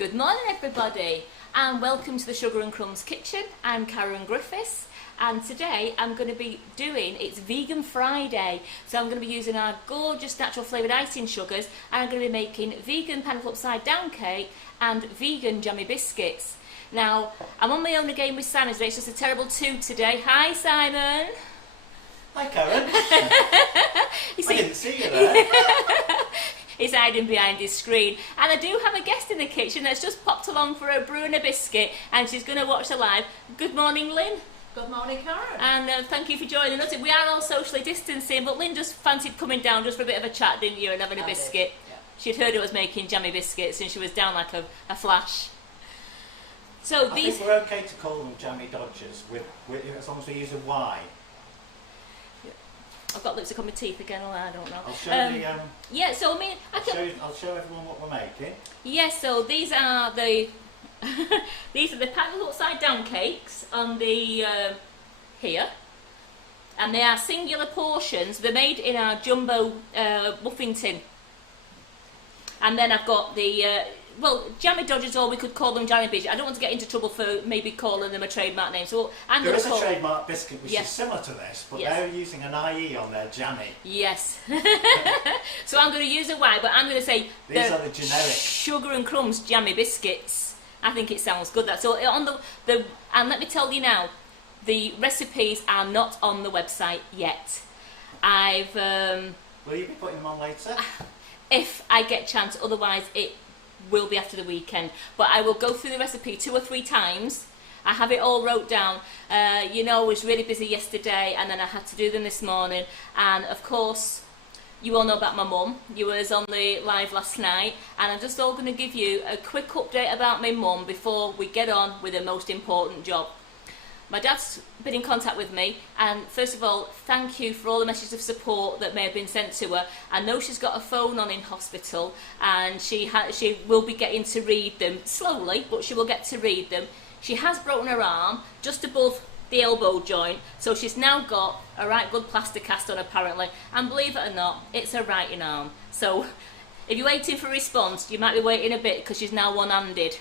Good morning everybody and welcome to the Sugar and Crumbs kitchen. I'm Karen Griffiths and today I'm going to be doing, it's Vegan Friday, so I'm going to be using our gorgeous natural flavoured icing sugars and I'm going to be making vegan pineapple upside down cake and vegan jammy biscuits. Now I'm on my own again with Simon today, it's just a terrible two today. Hi Simon! Hi Karen! I didn't see you there. He's hiding behind his screen. And I do have a guest in the kitchen that's just popped along for a brew and a biscuit and she's going to watch the live. Good morning, Lynn. Good morning, Karen. And thank you for joining us. We are all socially distancing, but Lynn just fancied coming down just for a bit of a chat, didn't you, and having a biscuit. Yeah. She'd heard it was making jammy biscuits and she was down like a flash. So I think we're okay to call them Jammy Dodgers as long as we use a Y. I've got lipstick on my teeth again, or I don't know. I'll show the yeah, so I mean, I'll show everyone what we're making. Yes, so these are the these are the pineapple upside down cakes on the here, and they are singular portions. They're made in our jumbo muffin tin. And then I've got the well, Jammy Dodgers, or we could call them Jammy Biscuits. I don't want to get into trouble for maybe calling them a trademark name. So I'm there going is to call a trademark biscuit which is similar to this, but they're using an IE on their jammy. Yes. So I'm going to use a Y, but I'm going to say these are the generic Sugar and Crumbs Jammy Biscuits. I think it sounds good. That so on the and let me tell you now, the recipes are not on the website yet. I've will you be putting them on later? If I get a chance, otherwise it will be after the weekend. But I will go through the recipe 2 or 3 times. I have it all wrote down. You know, I was really busy yesterday and then I had to do them this morning. And of course, you all know about my mum. You was on the live last night. And I'm just all going to give you a quick update about my mum before we get on with the most important job. My dad's been in contact with me, and first of all, thank you for all the messages of support that may have been sent to her. I know she's got a phone on in hospital, and she will be getting to read them slowly, but she will get to read them. She has broken her arm just above the elbow joint, so she's now got a right good plaster cast on apparently, and believe it or not, it's her writing arm. So if you're waiting for a response, you might be waiting a bit because she's now one-handed.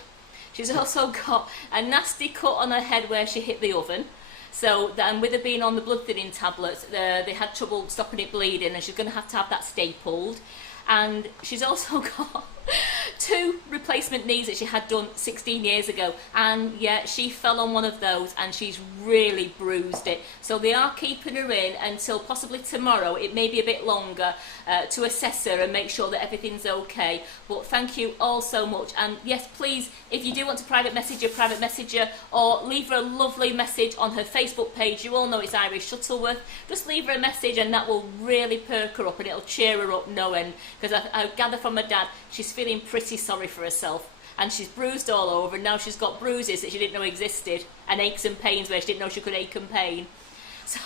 She's also got a nasty cut on her head where she hit the oven. So, and with her being on the blood thinning tablets, they had trouble stopping it bleeding, and she's going to have that stapled. And she's also got 2 replacement knees that she had done 16 years ago, and yeah, she fell on one of those and she's really bruised it. So they are keeping her in until possibly tomorrow. It may be a bit longer to assess her and make sure that everything's okay. But thank you all so much, and yes, please, if you do want to private message her, or leave her a lovely message on her Facebook page. You all know it's Iris Shuttleworth. Just leave her a message and that will really perk her up and it'll cheer her up no end. Because I gather from her dad, she's feeling pretty sorry for herself. And she's bruised all over, and now she's got bruises that she didn't know existed, and aches and pains where she didn't know she could ache and pain. So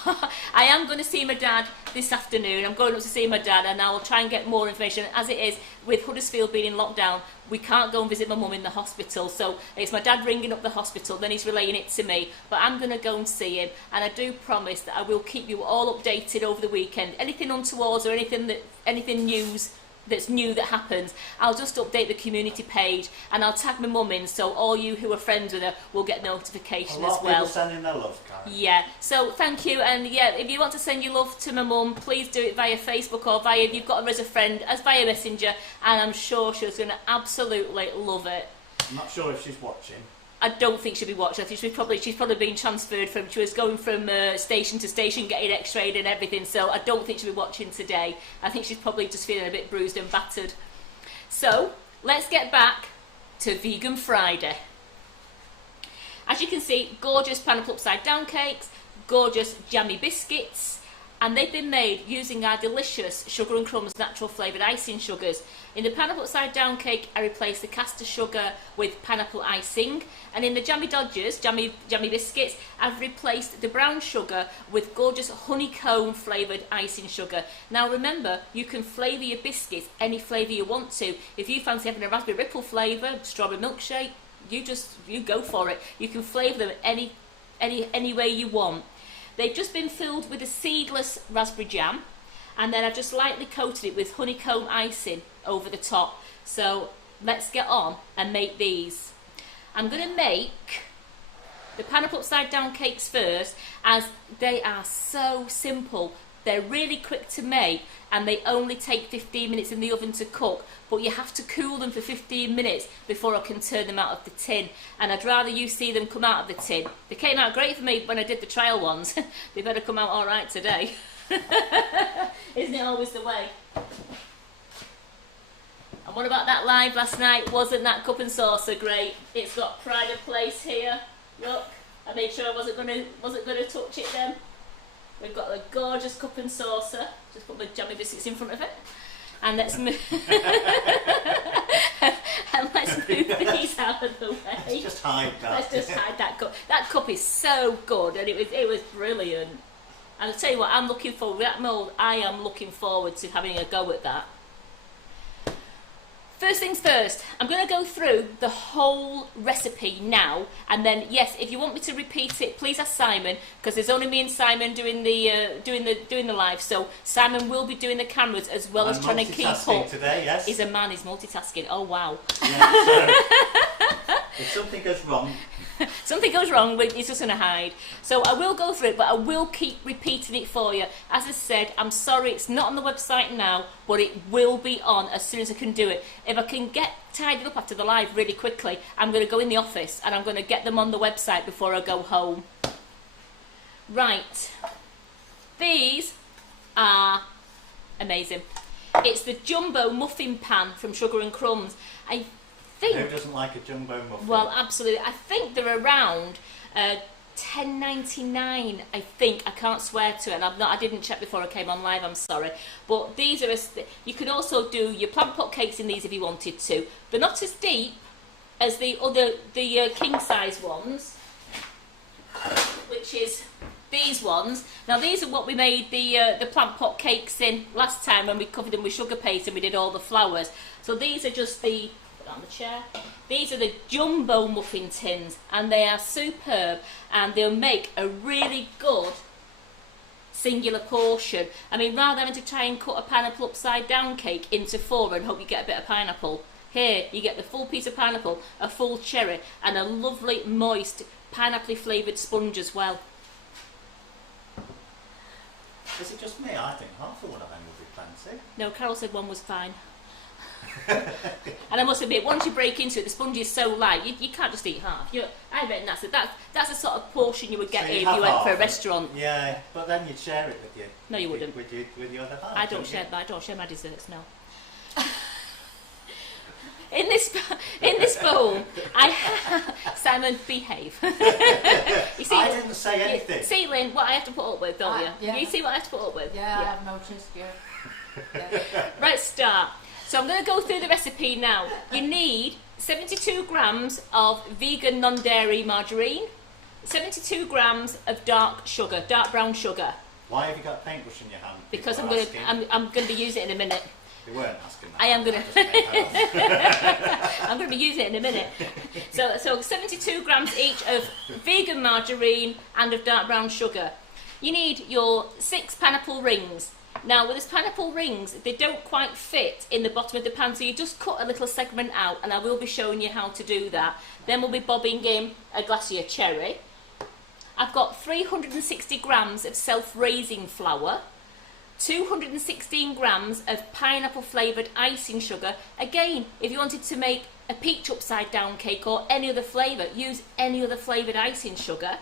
I am going to see my dad this afternoon. I'm going up to see my dad, and I will try and get more information. As it is, with Huddersfield being in lockdown, we can't go and visit my mum in the hospital. So it's my dad ringing up the hospital, then he's relaying it to me. But I'm going to go and see him, and I do promise that I will keep you all updated over the weekend. Anything untowards or anything new that happens, I'll just update the community page and I'll tag my mum in, so all you who are friends with her will get notification as well. A lot of people sending their love, Karen. Yeah, so thank you, and yeah, if you want to send your love to my mum, please do it via Facebook or via, if you've got her as a friend, as via Messenger, and I'm sure she's going to absolutely love it. I'm not sure if she's watching. I don't think she'll be watching. I think she's probably been transferred from, she was going from station to station getting x-rayed and everything, so I don't think she'll be watching today. I think she's probably just feeling a bit bruised and battered. So let's get back to Vegan Friday. As you can see, gorgeous pineapple upside down cakes, gorgeous jammy biscuits, and they've been made using our delicious Sugar and Crumbs natural flavoured icing sugars. In the pineapple upside down cake, I replaced the caster sugar with pineapple icing, and in the Jammy Dodgers, jammy biscuits, I've replaced the brown sugar with gorgeous honeycomb flavoured icing sugar. Now remember, you can flavour your biscuits any flavour you want to. If you fancy having a raspberry ripple flavour, strawberry milkshake, you go for it. You can flavour them any way you want. They've just been filled with a seedless raspberry jam, and then I've just lightly coated it with honeycomb icing over the top. So let's get on and make these. I'm going to make the pineapple upside down cakes first, as they are so simple. They're really quick to make and they only take 15 minutes in the oven to cook, but you have to cool them for 15 minutes before I can turn them out of the tin. And I'd rather you see them come out of the tin. They came out great for me when I did the trial ones. They better come out all right today. Isn't it always the way? And what about that live last night? Wasn't that cup and saucer great? It's got pride of place here. Look, I made sure I wasn't gonna touch it then. We've got a gorgeous cup and saucer. Just put my jammy biscuits in front of it. And let's move and let's move these out of the way. Let's just hide that. Let's just hide that cup. That cup is so good, and it was brilliant. And I'll tell you what, I'm looking forward to that mould. I am looking forward to having a go at that. First things first, I'm going to go through the whole recipe now, and then yes, if you want me to repeat it, please ask Simon, because there's only me and Simon doing the live. So Simon will be doing the cameras as well as trying to keep up. Today, yes. He's a man. He's multitasking. Oh wow. Yeah, so if something goes wrong. Something goes wrong, he's just going to hide. So I will go through it, but I will keep repeating it for you. As I said, I'm sorry it's not on the website now, but it will be on as soon as I can do it. If I can get tidied up after the live really quickly, I'm going to go in the office and I'm going to get them on the website before I go home. Right. These are amazing. It's the jumbo muffin pan from Sugar and Crumbs. Who doesn't like a jumbo muffin? Well, absolutely. I think they're around $10.99. I think. I can't swear to it, and I didn't check before I came on live. I'm sorry, but these are. You can also do your plant pot cakes in these if you wanted to. They're not as deep as the king size ones, which is these ones. Now these are what we made the plant pot cakes in last time when we covered them with sugar paste and we did all the flowers. So these are just the. On the chair. These are the jumbo muffin tins, and they are superb, and they'll make a really good singular portion. I mean, rather than having to try and cut a pineapple upside down cake into 4 and hope you get a bit of pineapple, here you get the full piece of pineapple, a full cherry, and a lovely moist pineapple flavoured sponge as well. Is it just me? I think half of one of them would be plenty. No, Carol said one was fine. And I must admit, once you break into it, the sponge is so light, you can't just eat half. I reckon that's the sort of portion you would get if you went for a restaurant. Yeah, but then you'd share it with you. No, you wouldn't. With your other half. I don't share my desserts. No. In this bowl, I have Simon, behave. You see, I didn't say anything. See, Lynn, what I have to put up with, don't you? Yeah. You see what I have to put up with? Yeah, I have noticed. Yeah. Right, start. So I'm going to go through the recipe now. You need 72 grams of vegan non-dairy margarine, 72 grams of dark brown sugar. Why have you got a paintbrush in your hand? Because I'm going to be using it in a minute. You weren't asking that. I am going to. I'm going to be using it in a minute. So 72 grams each of vegan margarine and of dark brown sugar. You need your 6 pineapple rings. Now with these pineapple rings, they don't quite fit in the bottom of the pan, so you just cut a little segment out, and I will be showing you how to do that. Then we'll be bobbing in a glass of your cherry. I've got 360 grams of self-raising flour, 216 grams of pineapple flavoured icing sugar. Again, if you wanted to make a peach upside down cake or any other flavour, use any other flavoured icing sugar.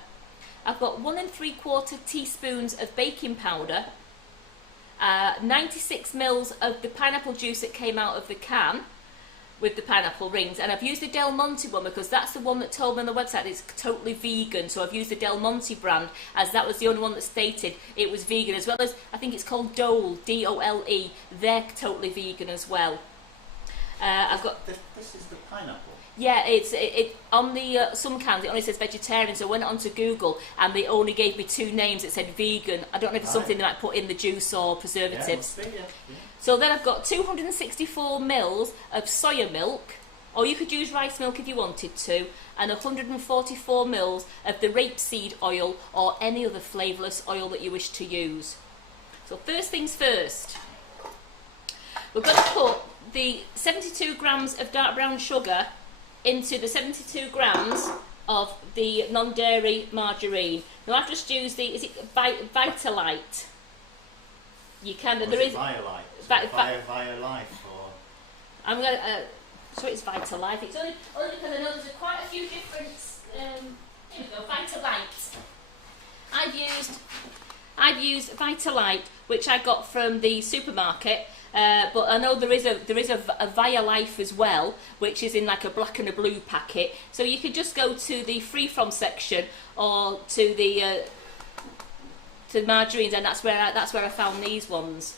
I've got 1 3/4 teaspoons of baking powder, 96 mils of the pineapple juice that came out of the can with the pineapple rings, and I've used the Del Monte one because that's the one that told me on the website it's totally vegan, so I've used the Del Monte brand as that was the only one that stated it was vegan, as well as I think it's called Dole, D-O-L-E, they're totally vegan as well. I've got this is the pineapple. Yeah, it on the some cans it only says vegetarian, so I went onto Google and they only gave me 2 names that said vegan. I don't know if it's something they might put in the juice or preservatives. Yeah, yeah. So then I've got 264 mils of soya milk, or you could use rice milk if you wanted to, and 144 mils of the rapeseed oil or any other flavourless oil that you wish to use. So first things first, we're going to put the 72 grams of dark brown sugar into the 72 grams of the non-dairy margarine. Now I've just used the, is it Vitalite? You can, there is... Violite? Via Life or... I'm going to... so it's Vitalite. It's only because I know there's quite a few different... here we go, Vitalite. I've used Vitalite, which I got from the supermarket, but I know there is a Via Life as well, which is in like a black and a blue packet. So you could just go to the free from section or to the margarines, and that's where I found these ones.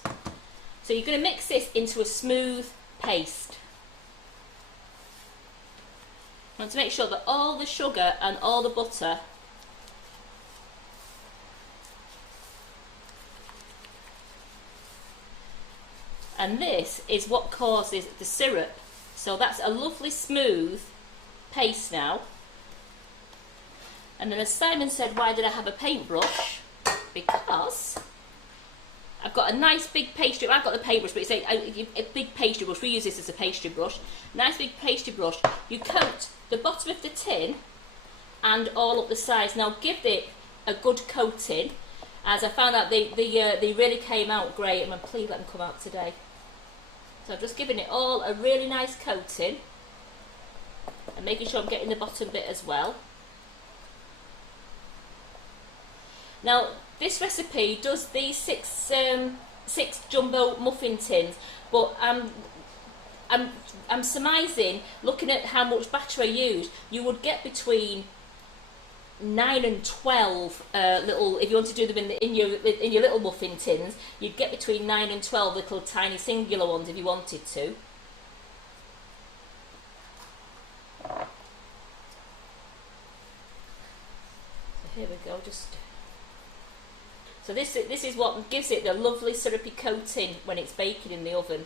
So you're going to mix this into a smooth paste. I want to make sure that all the sugar and all the butter and this is what causes the syrup. So that's a lovely smooth paste now. And then as Simon said, why did I have a paintbrush? Because I've got a nice big pastry. I've got the paintbrush, but it's a big pastry brush. We use this as a pastry brush. Nice big pastry brush. You coat the bottom of the tin and all up the sides. Now give it a good coating, as I found out they really came out great. And please let them come out today. So I'm just giving it all a really nice coating and making sure I'm getting the bottom bit as well. Now this recipe does these six jumbo muffin tins, but I'm surmising, looking at how much batter I used, you would get between 9 and 12 little, if you want to do them in your little muffin tins, you'd get between 9 and 12 little tiny singular ones if you wanted to. So here we go, so this is what gives it the lovely syrupy coating when it's baking in the oven.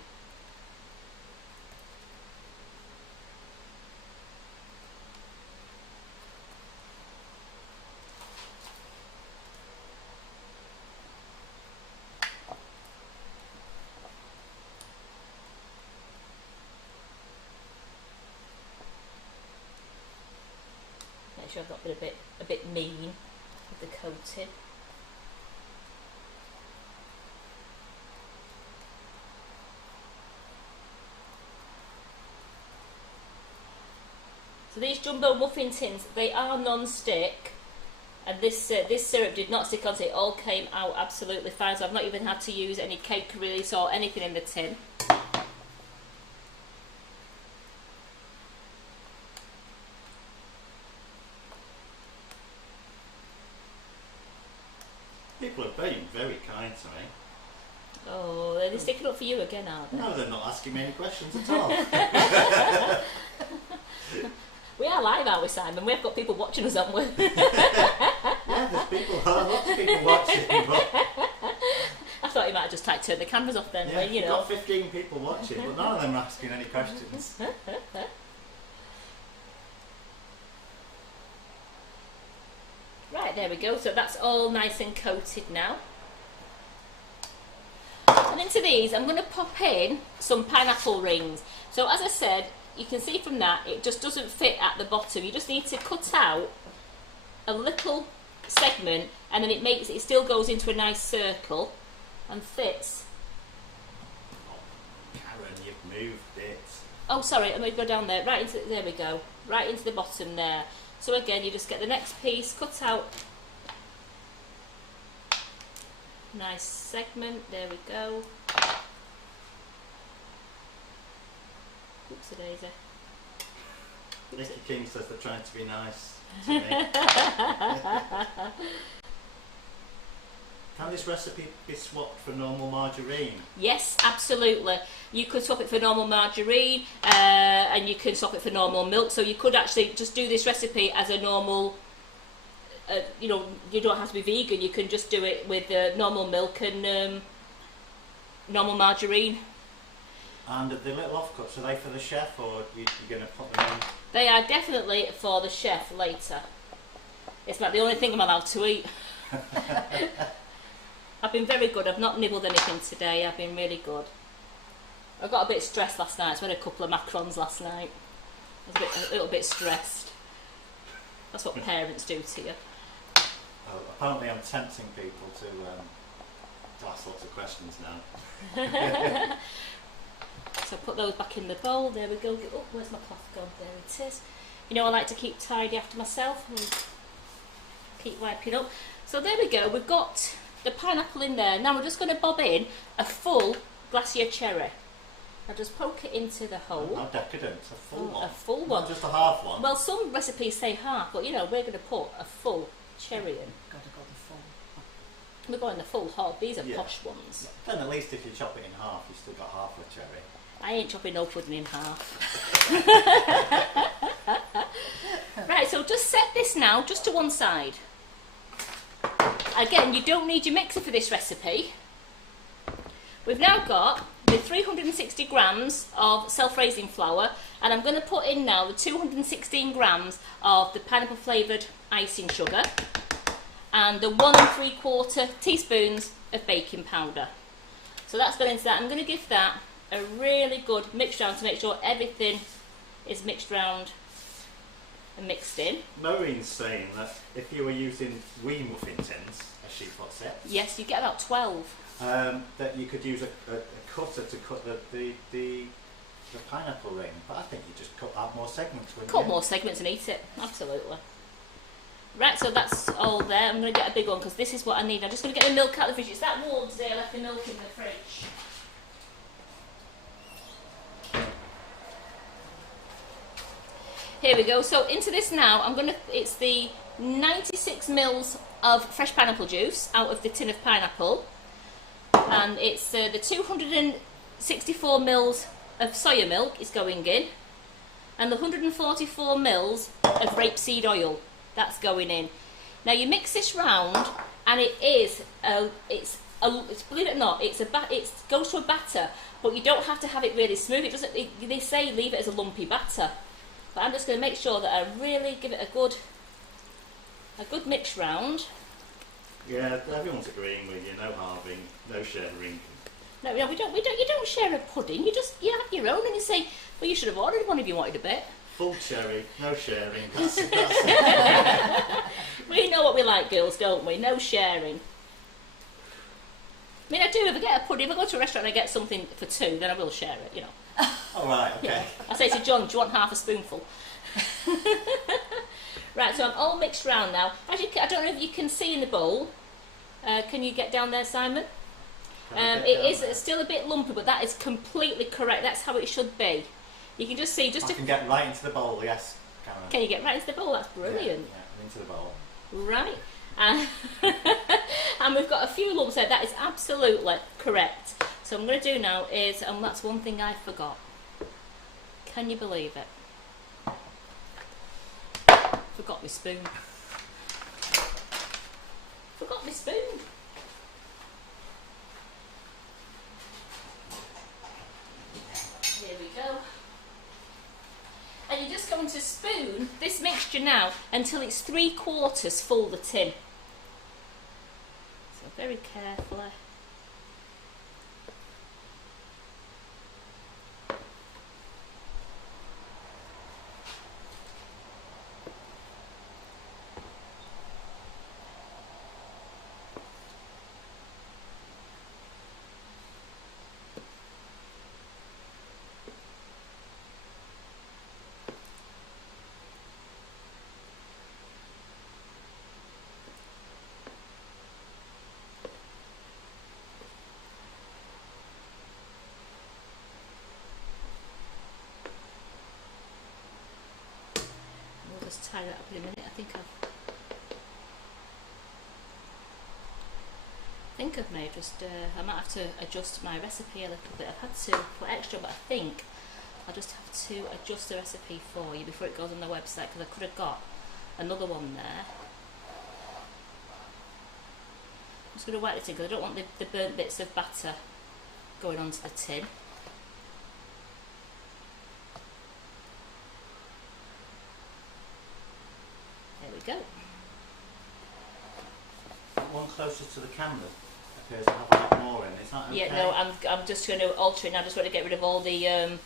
Make sure I've not been a bit mean with the coating. So these jumbo muffin tins, they are non-stick, and this syrup did not stick onto it. It all came out absolutely fine, so I've not even had to use any cake release or anything in the tin. People are being very kind to me. Oh, they're sticking up for you again, aren't they? No, they're not asking me any questions at all. We are live, aren't we, Simon? We've got people watching us, haven't we? Yeah, there's lots of people watching, but... I thought you might have just turn the cameras off then, yeah, you know. We've got 15 people watching, but none of them are asking any questions. Right, there we go. So that's all nice and coated now. And into these, I'm going to pop in some pineapple rings. So as I said, you can see from that, it just doesn't fit at the bottom. You just need to cut out a little segment, and then it still goes into a nice circle and fits. Oh, Karen, you've moved it. Oh, sorry, I'm going to go down there. There we go. Right into the bottom there. So again, you just get the next piece, cut out. Nice segment. There we go. Oops, a daisy. Nicky King says they're trying to be nice to me. Can this recipe be swapped for normal margarine? Yes, absolutely. You could swap it for normal margarine, and you can swap it for normal milk. So you could actually just do this recipe as a normal, you know, you don't have to be vegan. You can just do it with normal milk and normal margarine. And the little offcuts, are they for the chef, or are you going to put them in? They are definitely for the chef later. It's about the only thing I'm allowed to eat. I've been very good. I've not nibbled anything today. I've been really good. I got a bit stressed last night. I had a couple of macarons last night. I was a little bit stressed. That's what parents do to you. Well, apparently I'm tempting people to ask lots of questions now. So put those back in the bowl. There we go. Oh, where's my cloth gone? There it is. You know I like to keep tidy after myself and keep wiping up. So there we go. We've got the pineapple in there. Now we're just going to bob in a full glacier cherry. I'll just poke it into the hole. How decadent, a full one. A full one. Not just a half one. Well, some recipes say half, but you know, we're going to put a full cherry in. Gotta go the full. We're going the full hog. These are Yeah. posh ones. Then at least if you chop it in half, you've still got half a cherry. I ain't chopping no pudding in half. Right, so just set this now, just to one side. Again, you don't need your mixer for this recipe. We've now got the 360 grams of self-raising flour, and I'm going to put in now the 216 grams of the pineapple flavoured icing sugar and the 1 3/4 teaspoons of baking powder. So that's going into that. I'm going to give that a really good mix round to make sure everything is mixed round and mixed in. Maureen's saying that if you were using wee muffin tins, as she puts it, Yes, you get about 12. that you could use a cutter to cut the pineapple ring, but I think you just cut out more segments. Cut more segments and eat it, absolutely. Right, so that's all there. I'm going to get a big one because this is what I need. I'm just going to get the milk out of the fridge. It's that warm today, I left the milk in the fridge. Here we go. So into this now, it's the 96 mils of fresh pineapple juice out of the tin of pineapple. And it's the 264 mils of soya milk is going in. And the 144 mils of rapeseed oil, that's going in. Now you mix this round, and it is, believe it or not, it goes to a batter, but you don't have to have it really smooth. It doesn't. They say leave it as a lumpy batter. But I'm just going to make sure that I really give it a good mix round. Yeah, everyone's agreeing with you. No halving, no sharing. No, we don't. You don't share a pudding. You have your own, and you say, well, you should have ordered one if you wanted a bit. Full cherry, no sharing. That's We know what we like, girls, don't we? No sharing. I mean, I do. If I get a pudding, if I go to a restaurant and I get something for two, then I will share it. You know. all right. Okay. I say to John, do you want half a spoonful? Right, so I'm all mixed round now. I don't know if you can see in the bowl. Can you get down there, Simon? It is still a bit lumpy, but that is completely correct. That's how it should be. You can just see. I can get right into the bowl. Yes, Karen. Can you get right into the bowl? That's brilliant. Yeah, into the bowl. Right. And we've got a few lumps there. That is absolutely correct. So what I'm going to do now is, and that's one thing I forgot. Can you believe it? Forgot my spoon. Forgot my spoon. Here we go. And you're just going to spoon this mixture now until it's 3/4 full the tin. So very carefully. Just tie that up in a minute. I think I may just I might have to adjust my recipe a little bit. I've had to put extra, but I think I'll just have to adjust the recipe for you before it goes on the website, because I could have got another one there. I'm just going to wipe this in because I don't want the burnt bits of batter going onto the tin. There we go. One closer to the camera, appears to have a bit more in. Is that okay? Yeah, no, I'm just going to alter it now. I just want to get rid of all the.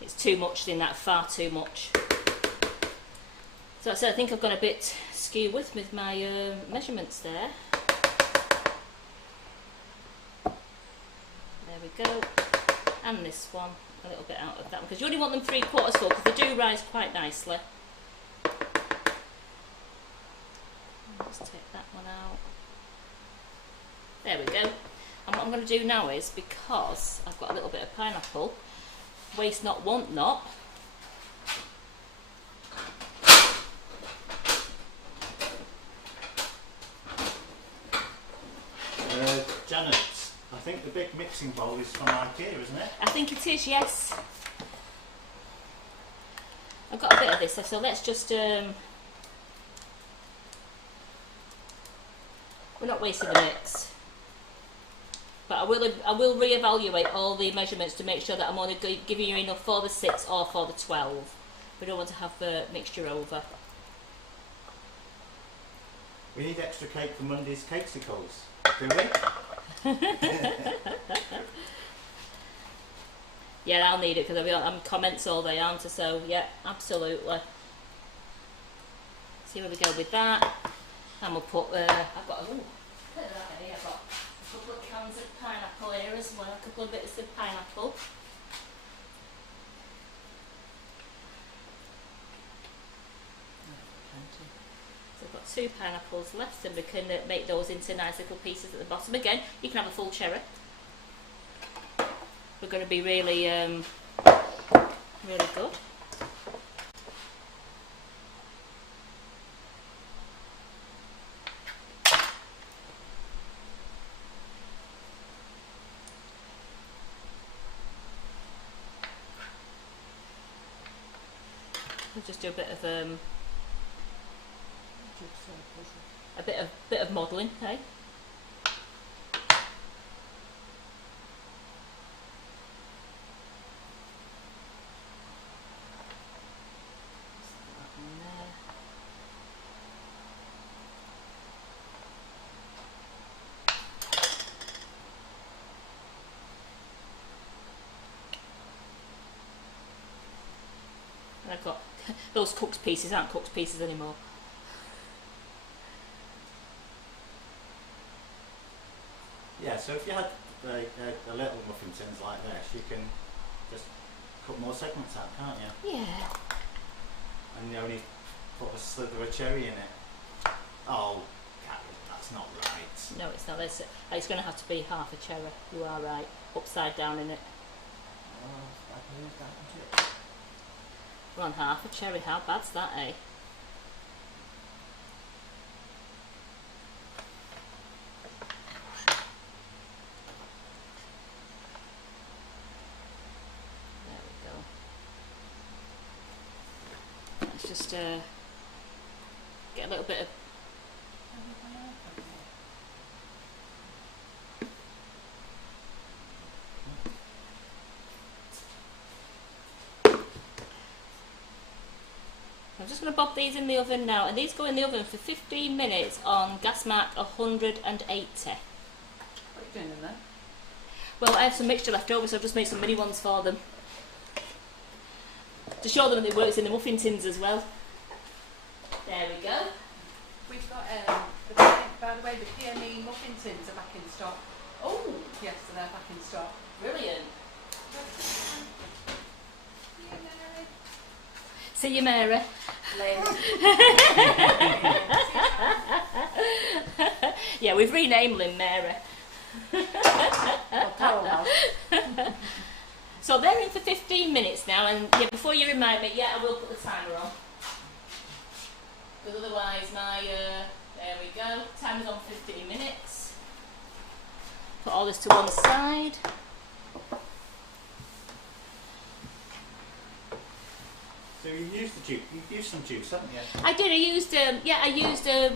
It's too much in that, far too much. So I said I think I've gone a bit skew with my measurements there. There we go. And this one, a little bit out of that one, because you only want them 3/4 full because they do rise quite nicely. Let's take that one out. There we go. And what I'm going to do now is, because I've got a little bit of pineapple, waste not, want not. Janet, I think the big mixing bowl is from IKEA, isn't it? I think it is, yes. I've got a bit of this, so let's just... we're not wasting the mix. But I will reevaluate all the measurements to make sure that I'm only giving you enough for the 6 or for the 12. We don't want to have the mixture over. We need extra cake for Monday's cakesicles, do we? Yeah, I'll need it because I'm comments all day, aren't I? So yeah, absolutely. See where we go with that. And we'll put. I've got. Ooh, look at that here. I've got a couple of cans of pineapple here as well. A couple of bits of pineapple. So I've got 2 pineapples left, and we can make those into nice little pieces at the bottom. Again, you can have a full cherry. We're going to be really, really good. We'll just do a bit of bit of modelling, hey? And I've got those cooked pieces aren't cooked pieces anymore. Yeah, so if you had a little muffin tins like this, you can just cut more segments out, can't you? Yeah. And you only put a slither of cherry in it. Oh, Catherine, that's not right. No, it's not. It's going to have to be half a cherry. You are right. Upside down in it. Oh, I can use that, can't you? We're on half a cherry. How bad's that, eh? Just get a little bit of I'm just going to bob these in the oven now, and these go in the oven for 15 minutes on gas mark 180. What are you doing in there? Well, I have some mixture left over, so I've just made some mini ones for them to show them that it works in the muffin tins as well. There we go. We've got, by the way, the PME muffin tins are back in stock. Oh, Yes, so they're back in stock. brilliant. Yeah, Mary. See you, Mary. Yeah, we've renamed Lynn Mary. Oh, Carol has. So they're in for 15 minutes now, and yeah, before you remind me, yeah, I will put the timer on. Because otherwise there we go, timer's on 15 minutes. Put all this to one side. So you used the juice. You used some juice, haven't you? I did. I used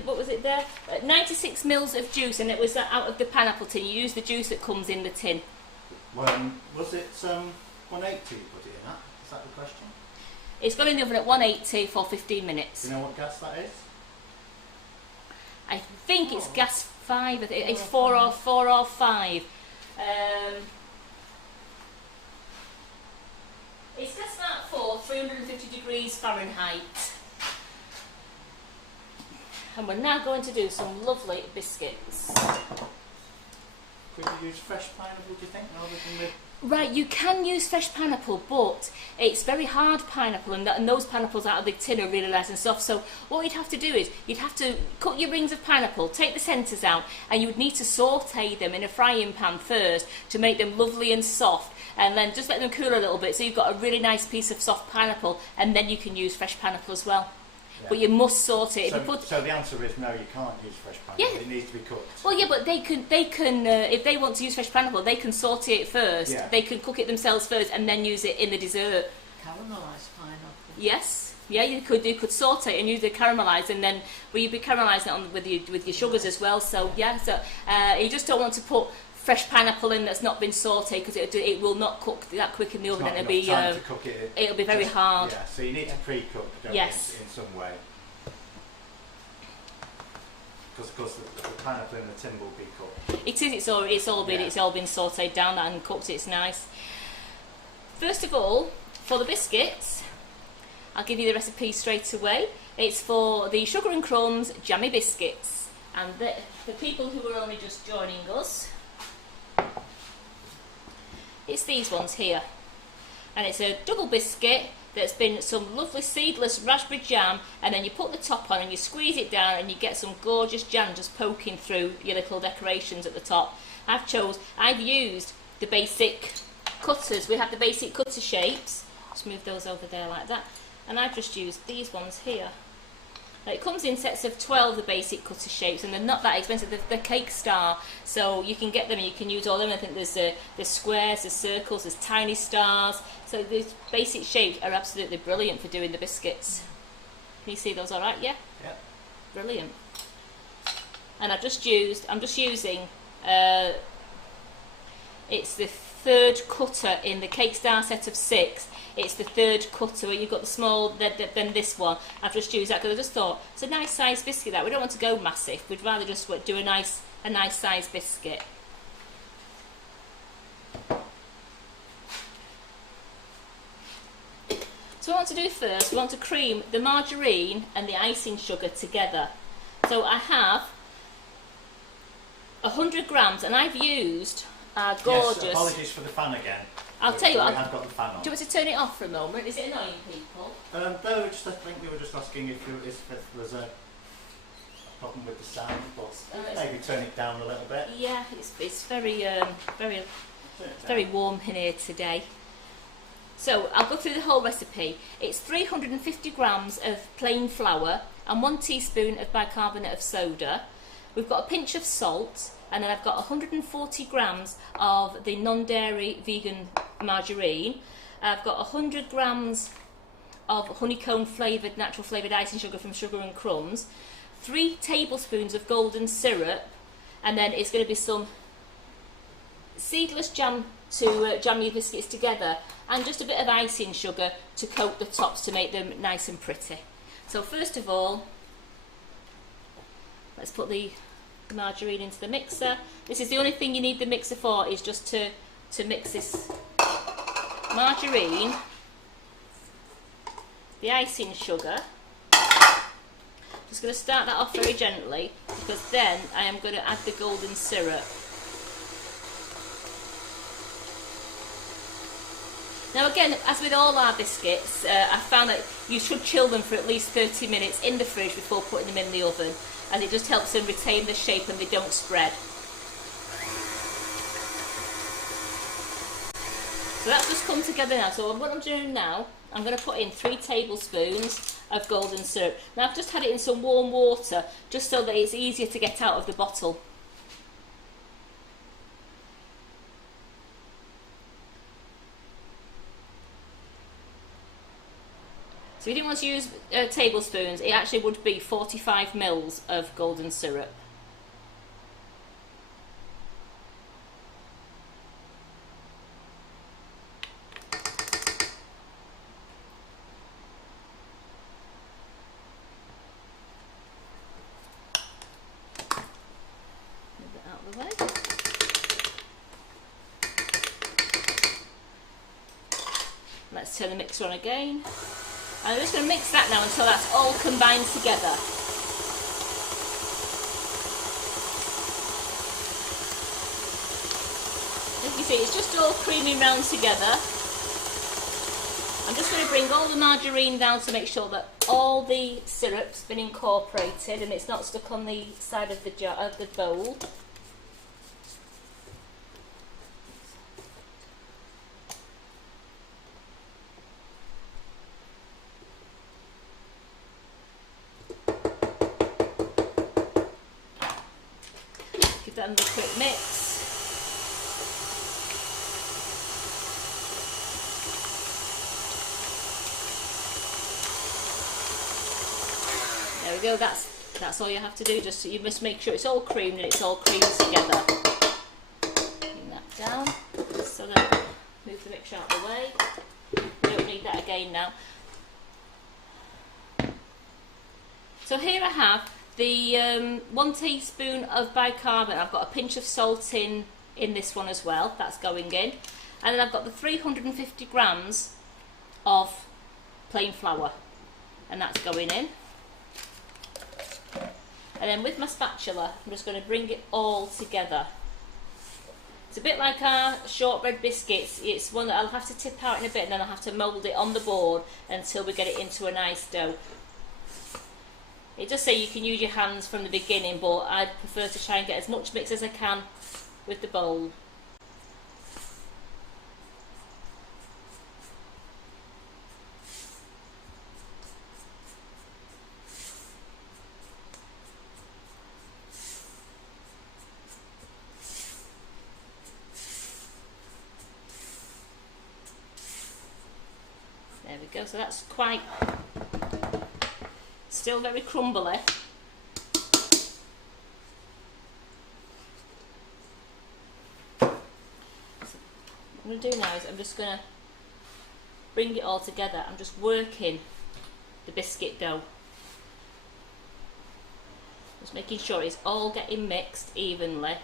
what was it there? 96 mils of juice, and it was out of the pineapple tin. You use the juice that comes in the tin. Was it 180 you put it in at? Is that the question? It's gone in the oven at 180 for 15 minutes. Do you know what gas that is? I think it's gas 5. It's 4 or 5. It's just that for 350 degrees Fahrenheit. And we're now going to do some lovely biscuits. Could you use fresh pineapple, do you think, rather than the... Right, you can use fresh pineapple, but it's very hard pineapple, and those pineapples out of the tin are really nice and soft. So what you'd have to do is, you'd have to cut your rings of pineapple, take the centres out, and you would need to saute them in a frying pan first to make them lovely and soft, and then just let them cool a little bit so you've got a really nice piece of soft pineapple, and then you can use fresh pineapple as well. Yeah. But you must saute it. So the answer is no, you can't use fresh pineapple. Yeah. It needs to be cooked. Well, yeah, but they can if they want to use fresh pineapple, they can saute it first. Yeah. They can cook it themselves first and then use it in the dessert. Caramelised pineapple. Yes. Yeah, you could saute it and use the caramelised, and then you'd be caramelising it on with your sugars as well. So yeah, you just don't want to put fresh pineapple in that's not been sautéed, because it will not cook that quick in the oven, and it'll be time to cook it. It'll be very hard. Yeah, so you need to pre-cook, don't you, in some way. Because of course the pineapple in the tin will be cooked. It is. It's all been sautéed down and cooked. It's nice. First of all, for the biscuits, I'll give you the recipe straight away. It's for the Sugar and Crumbs Jammy Biscuits, and the people who are only just joining us, it's these ones here, and it's a double biscuit that's been some lovely seedless raspberry jam, and then you put the top on and you squeeze it down and you get some gorgeous jam just poking through your little decorations at the top. I've used the basic cutters. We have the basic cutter shapes. Just move those over there like that, and I've just used these ones here. Now, it comes in sets of 12, the basic cutter shapes, and they're not that expensive. They're Cake Star, so you can get them and you can use all of them. I think there's squares, there's circles, there's tiny stars. So these basic shapes are absolutely brilliant for doing the biscuits. Can you see those all right? Yeah? Yeah. Brilliant. And I'm just using, it's the third cutter in the Cake Star set of 6. It's the third cutter where you've got the small, then this one. I've just used that because I just thought it's a nice size biscuit. That we don't want to go massive. We'd rather just do a nice size biscuit. So what I want to do first, we want to cream the margarine and the icing sugar together. So I have 100 grams, and I've used our gorgeous... Yes, apologies for the fan again. I'll tell you what, I've got the fan on. Do you want me to turn it off for a moment? Is it annoying people? No, I think we were just asking if there's a problem with the sound, but maybe turn it down a little bit. Yeah, it's very warm in here today. So I'll go through the whole recipe. It's 350 grams of plain flour and 1 teaspoon of bicarbonate of soda. We've got a pinch of salt, and then I've got 140 grams of the non-dairy vegan margarine. I've got 100 grams of honeycomb flavoured, natural flavoured icing sugar from Sugar and Crumbs, 3 tablespoons of golden syrup, and then it's going to be some seedless jam to jam your biscuits together, and just a bit of icing sugar to coat the tops to make them nice and pretty. So first of all, let's put the margarine into the mixer. This is the only thing you need the mixer for, is just to mix this margarine, the icing sugar. Just going to start that off very gently, because then I am going to add the golden syrup. Now again, as with all our biscuits, I found that you should chill them for at least 30 minutes in the fridge before putting them in the oven, and it just helps them retain the shape and they don't spread. So that's just come together now. So what I'm doing now, I'm going to put in 3 tablespoons of golden syrup. Now I've just had it in some warm water, just so that it's easier to get out of the bottle. So if you didn't want to use tablespoons, it actually would be 45 mils of golden syrup. turn the mixer on again. And I'm just going to mix that now until that's all combined together. As you see, it's just all creaming round together. I'm just going to bring all the margarine down to make sure that all the syrup's been incorporated and it's not stuck on the side of the jar, of the bowl. Give that another quick mix. There we go, that's all you have to do, just so you must make sure it's all creamed and it's all creamed together. Bring that down, so then move the mixture out of the way. We don't need that again now. So here I have the 1 teaspoon of bicarbonate. I've got a pinch of salt in this one as well, that's going in. And then I've got the 350 grams of plain flour, and that's going in. And then with my spatula, I'm just going to bring it all together. It's a bit like our shortbread biscuits. It's one that I'll have to tip out in a bit and then I'll have to mould it on the board until we get it into a nice dough. It does say you can use your hands from the beginning, but I prefer to try and get as much mix as I can with the bowl. There we go, so that's quite, still very crumbly. So what I'm going to do now is I'm just going to bring it all together. I'm just working the biscuit dough. Just making sure it's all getting mixed evenly.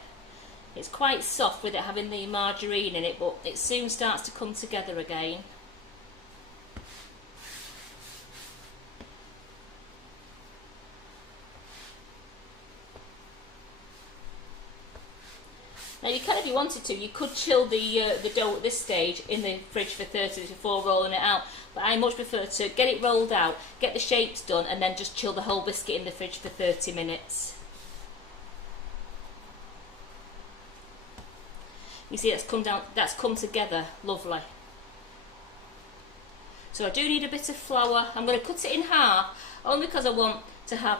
It's quite soft with it having the margarine in it, but it soon starts to come together again. Now you can, if you wanted to, you could chill the dough at this stage in the fridge for 30 minutes before rolling it out, but I much prefer to get it rolled out, get the shapes done, and then just chill the whole biscuit in the fridge for 30 minutes. You see that's come together lovely. So I do need a bit of flour. I'm going to cut it in half, only because I want to have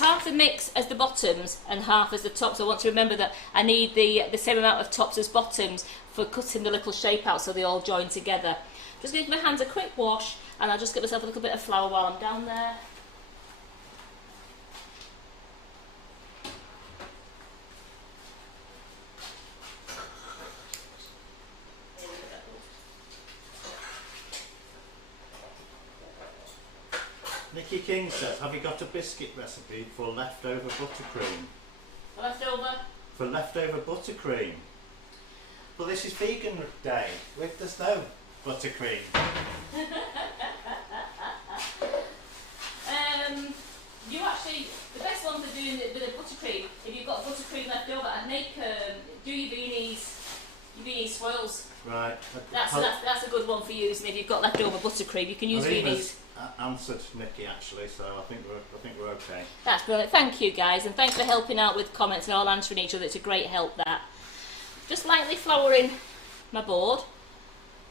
half the mix as the bottoms and half as the tops. I want to remember that I need the same amount of tops as bottoms for cutting the little shape out so they all join together. Just give my hands a quick wash and I'll just get myself a little bit of flour while I'm down there. Nikki King says, have you got a biscuit recipe for leftover buttercream? For leftover buttercream. Well, this is vegan day. There's no buttercream. You actually, the best one for doing the buttercream, if you've got buttercream left over, I'd make do your beanies swirls. Right. That's a good one for using if you've got leftover buttercream. You can use beanies. Answered Nikki actually, so I think we're okay. That's brilliant. Thank you guys, and thanks for helping out with comments and all answering each other. It's a great help that. Just lightly flouring my board,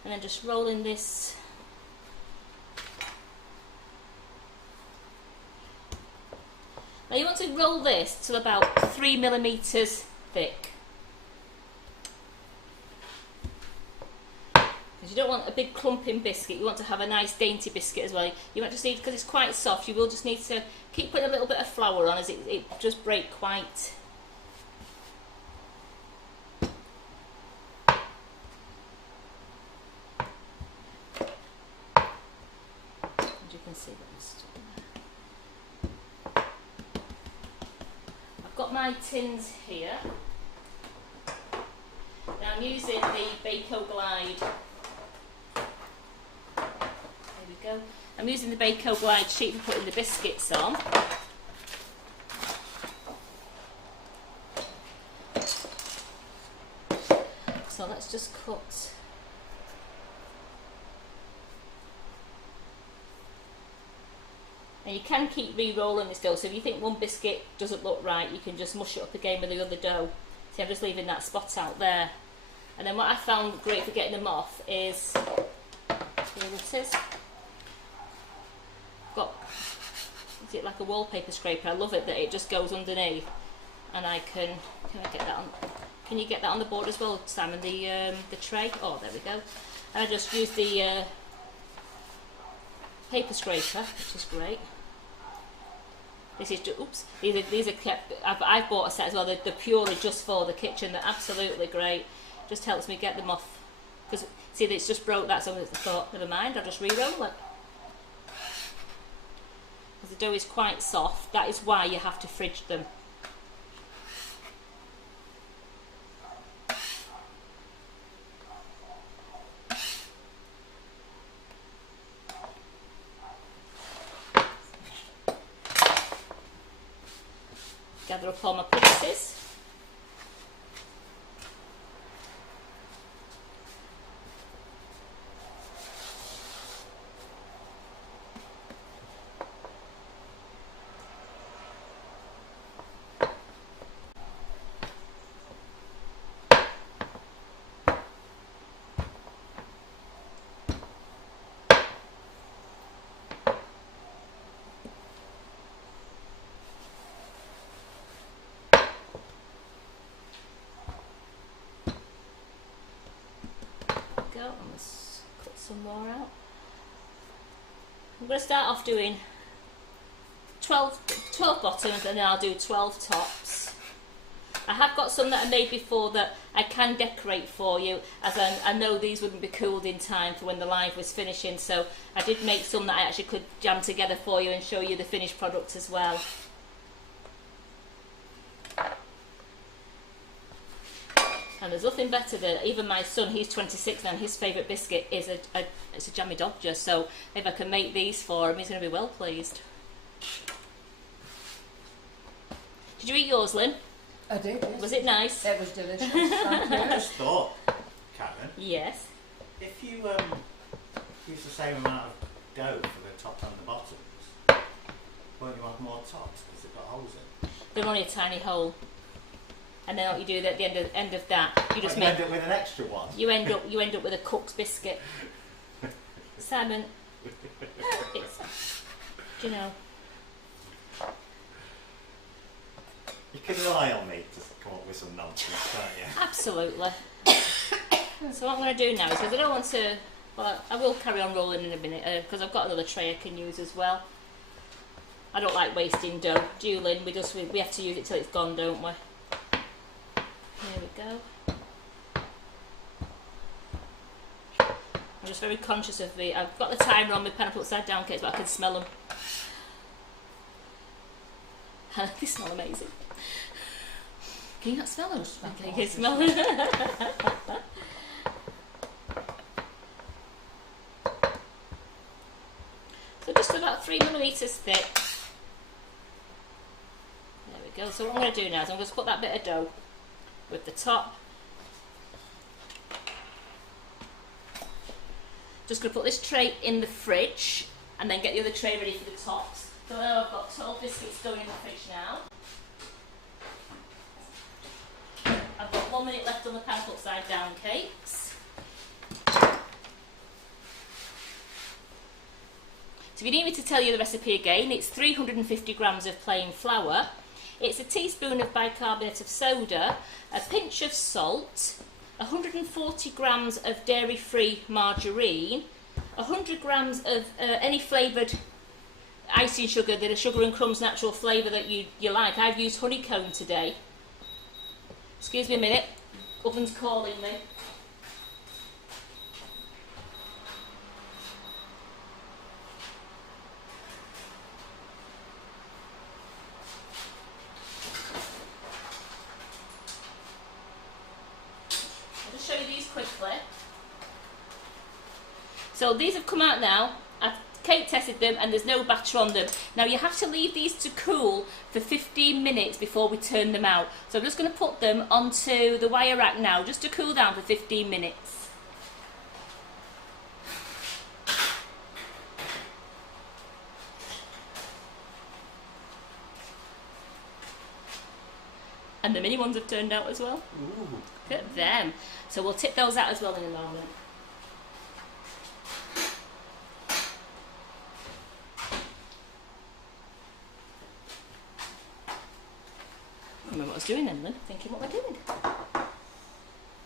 and then just rolling this. Now you want to roll this to about 3 millimeters thick. You don't want a big clumping biscuit, you want to have a nice dainty biscuit as well. You might just need, because it's quite soft, you will just need to keep putting a little bit of flour on as it just break quite. As you can see, I've got my tins here. Now I'm using the Bako Glide go. I'm using the Bako Glide sheet for putting the biscuits on. So let's just cut. And you can keep re-rolling this dough, so if you think one biscuit doesn't look right, you can just mush it up again with the other dough. See, I'm just leaving that spot out there. And then what I found great for getting them off is, here it is. Is it like a wallpaper scraper? I love it that it just goes underneath, and I can I get that on? Can you get that on the board as well, Simon? The tray. Oh, there we go. And I just use the paper scraper, which is great. This is just, oops. These are kept. I've bought a set as well. They're purely just for the kitchen. They're absolutely great. Just helps me get them off. Because see, it's just broke that, so I thought, never mind. I'll just re-roll it. Because the dough is quite soft. That is why you have to fridge them. Gather up all my pieces. Go, and let's cut some more out. I'm going to start off doing 12 bottoms, and then I'll do 12 tops. I have got some that I made before that I can decorate for you, as I know these wouldn't be cooled in time for when the live was finishing, so I did make some that I actually could jam together for you and show you the finished product as well. And there's nothing better than, even my son, he's 26 now, and his favourite biscuit is it's a Jammy Dodger, so if I can make these for him, he's going to be well pleased. Did you eat yours, Lynn? I did, yes. Was it nice? It was delicious. Thank you. I just thought, Karen, Yes. if you use the same amount of dough for the top and the bottoms, won't you have more tops because they've got holes in? They're only a tiny hole. And then what you do at the end of that, you just end up with an extra one. You end up with a cook's biscuit. Simon, do you know? You can rely on me to come up with some nonsense, can't you? Absolutely. So what I'm going to do now is, because I don't want to, well, I will carry on rolling in a minute, because I've got another tray I can use as well. I don't like wasting dough. Do you, Lynn? We have to use it till it's gone, don't we? Here we go. I'm just very conscious of I've got the timer on my pineapple upside down cakes, but I can smell them. They smell amazing. Can you not smell them? Okay, you can smell them. So just about 3mm thick. There we go. So what I'm going to do now is I'm going to put that bit of dough with the top. Just going to put this tray in the fridge and then get the other tray ready for the tops. So now I've got 12 biscuits going in the fridge now. I've got 1 minute left on the pineapple upside down cakes. So if you need me to tell you the recipe again, it's 350 grams of plain flour. It's a teaspoon of bicarbonate of soda, a pinch of salt, 140 grams of dairy-free margarine, 100 grams of any flavoured icing sugar, that are sugar and crumbs natural flavour that you like. I've used honeycomb today. Excuse me a minute, oven's calling me. Quickly. So these have come out now. I've Kate tested them and there's no batter on them. Now you have to leave these to cool for 15 minutes before we turn them out. So I'm just going to put them onto the wire rack now, just to cool down for 15 minutes. And the mini ones have turned out as well. Ooh. Look at them. So we'll tip those out as well in a moment. I don't remember what I was doing then, thinking what am I doing?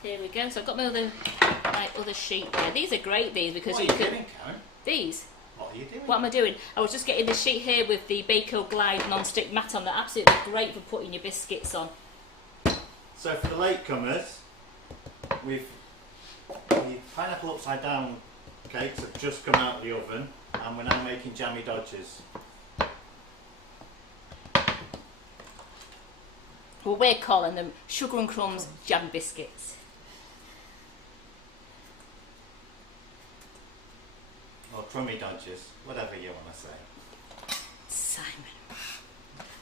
Here we go. So I've got my other sheet there. These are great, these, because what you are can. Doing, Karen? These. What are you doing? What am I doing? I was just getting this sheet here with the Bako Glide non-stick mat on. They're absolutely great for putting your biscuits on. So for the latecomers, the pineapple upside down cakes have just come out of the oven, and we're now making Jammy Dodgers. Well, we're calling them Sugar and Crumbs Jam Biscuits. Or Crummy Dodgers, whatever you want to say. Simon.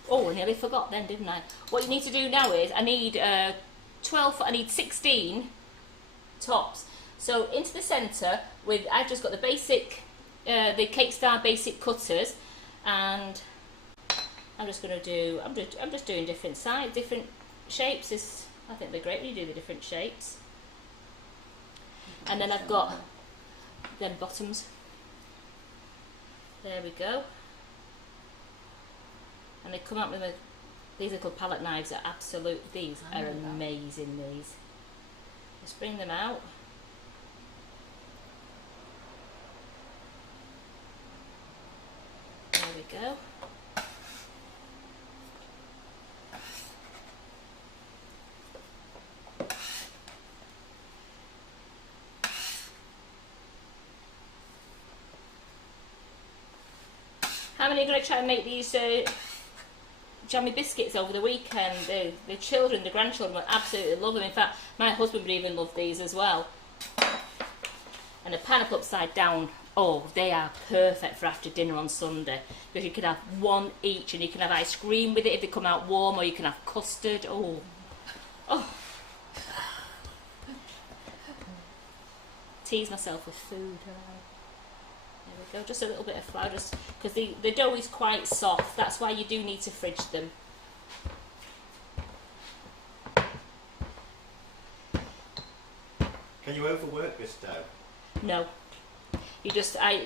Oh, I nearly forgot then, didn't I? What you need to do now is, I need 16 tops. So into the centre, I've just got the basic, the Cake Star basic cutters, and I'm just going to do, I'm just doing different sides, different shapes. I think they're great when you do the different shapes. And then I've got them bottoms. There we go. And they come out with these little palette knives are these are amazing, these. Just bring them out. There we go. How many are going to try and make these jammy biscuits over the weekend? The children, the grandchildren will absolutely love them. In fact, my husband would even love these as well. And the pineapple upside down, oh, they are perfect for after dinner on Sunday, because you can have one each, and you can have ice cream with it if they come out warm, or you can have custard. Oh, tease myself with food. There we go, just a little bit of flour, just because the dough is quite soft. That's why you do need to fridge them. Can you overwork this dough? No, because I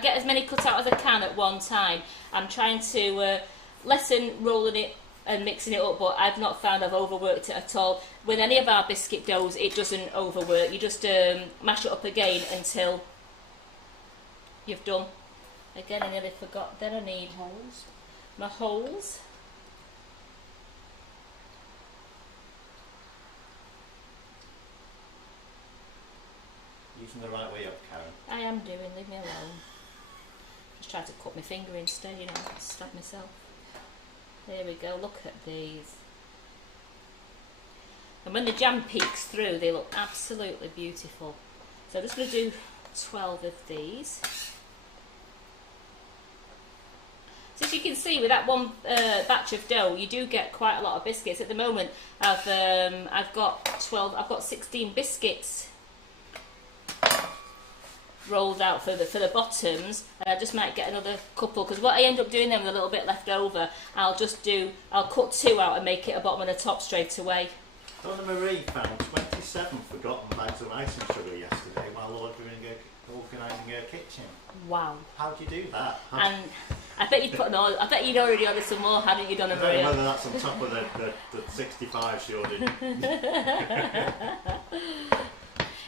get as many cut out as I can at one time. I'm trying to lessen rolling it and mixing it up, but I've not found I've overworked it at all. With any of our biscuit doughs, it doesn't overwork. You just mash it up again until you've done. Again, I nearly forgot. Then I need my holes. Using the right way up, Karen. I am doing, leave me alone. Just try to cut my finger instead, you know, stab myself. There we go, look at these. And when the jam peeks through, they look absolutely beautiful. So I'm just going to do 12 of these. So as you can see, with that one batch of dough, you do get quite a lot of biscuits. At the moment, I've got 16 biscuits rolled out for the bottoms, and I just might get another couple, because what I end up doing then with a little bit left over, I'll cut 2 out and make it a bottom and a top straight away. Donna Marie found 27 forgotten bags of icing sugar yesterday while organising her kitchen. Wow. How do you do that? And I bet you'd already ordered some more, hadn't you, Donna Marie? I don't know whether that's on top of the 65 she ordered.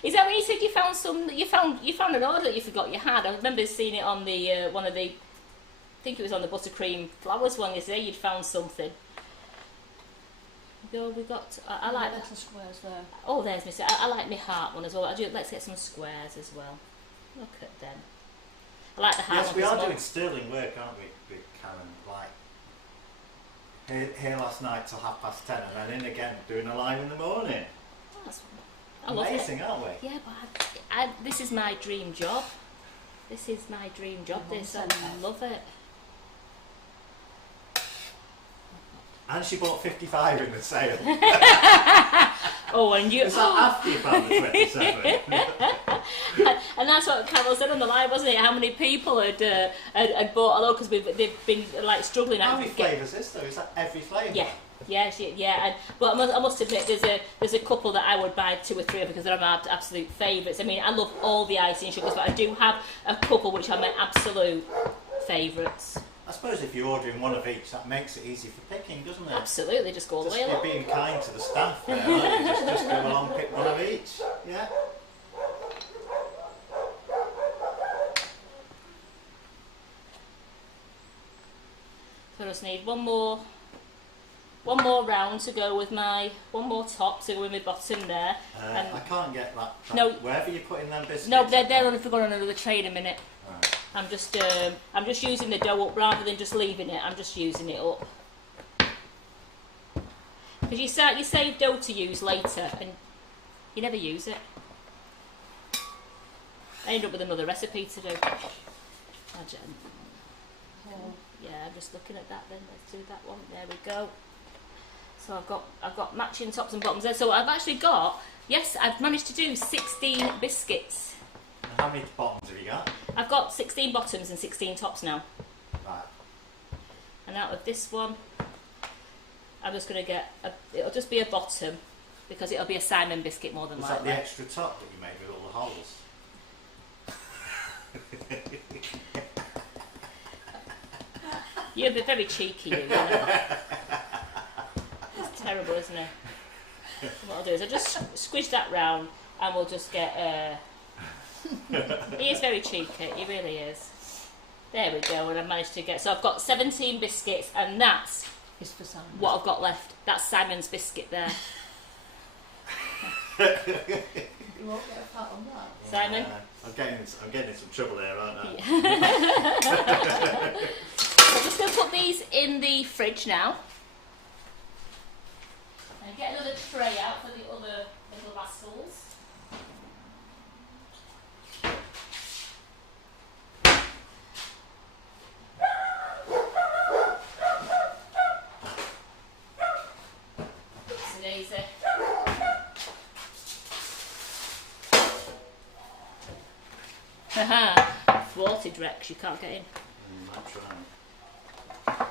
Is that when you said you found some? You found an order that you forgot you had. I remember seeing it on the one of the. I think it was on the buttercream flowers one yesterday. You'd found something. Go, we got. I like some squares there. Oh, there's Miss. I like my heart one as well. Let's get some squares as well. Look at them. I like the heart. Yes, we are doing sterling work, aren't we, with Karen? Like here last night till 10:30, and then in again doing a live in the morning. I love amazing, it. Aren't we? Yeah, but this is my dream job. This is my dream job, this. I love it. And she bought 55 in the sale. Oh, and you... Is that after you found the 27? And that's what Carol said on the live, wasn't it? How many people had bought a lot, because they've been like struggling. How many flavours is there? Is that every flavour? Yeah. Yeah. But I must admit, there's a couple that I would buy 2 or 3 of because they're my absolute favourites. I mean, I love all the icing sugars, but I do have a couple which are my absolute favourites. I suppose if you're ordering one of each, that makes it easy for picking, doesn't it? Absolutely, just go all the way along. You're being kind to the staff there, aren't you? Just go along, pick one of each. Yeah. So I just need one more round to go with my, one more top to go with my bottom there. I can't get that. No. Wherever you put in them biscuits. No, they're only for going on another tray in a minute. Right. I'm just using the dough up rather than just leaving it. I'm just using it up. Because you save dough to use later and you never use it. I end up with another recipe to do. Yeah, I'm just looking at that then. Let's do that one. There we go. So I've got matching tops and bottoms there. So I've actually got, yes, I've managed to do 16 biscuits. And how many bottoms have you got? I've got 16 bottoms and 16 tops now. Right. And out of this one, I'm just going to get, it'll just be a bottom because it'll be a Simon biscuit more than likely. Is that the extra top that you made with all the holes? You're very cheeky, you know. It's terrible, isn't it? What I'll do is I'll just squish that round and we'll just get... He is very cheeky, he really is. There we go, and I managed to get... So I've got 17 biscuits and that's what I've got left. That's Simon's biscuit there. You won't get a pat on that. Simon? I'm getting in some trouble here, aren't I? Yeah. So I'm just going to put these in the fridge now. And get another tray out for the other little rascals. Oopsie daisy. Haha, thwarted Rex, you can't get in. That's right.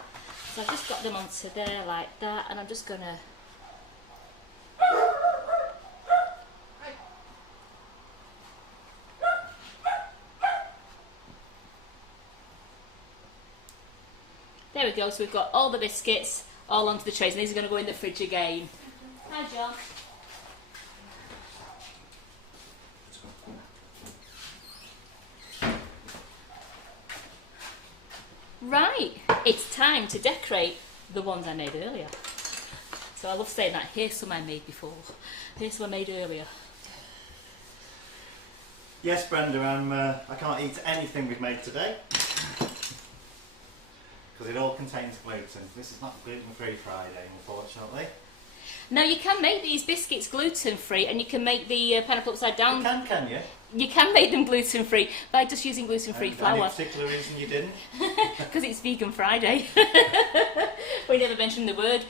So I've just got them onto there like that, and I'm just going to... There we go, so we've got all the biscuits all onto the trays, and these are going to go in the fridge again. Hi, John. Right, it's time to decorate the ones I made earlier. So I love saying that. Here's some I made before. Here's some I made earlier. Yes, Brenda, I can't eat anything we've made today. Because it all contains gluten. This is not gluten-free Friday, unfortunately. Now you can make these biscuits gluten-free, and you can make the pineapple upside down. You can you? You can make them gluten-free by just using gluten-free flour. Any particular reason you didn't? Because it's Vegan Friday. We never mentioned the word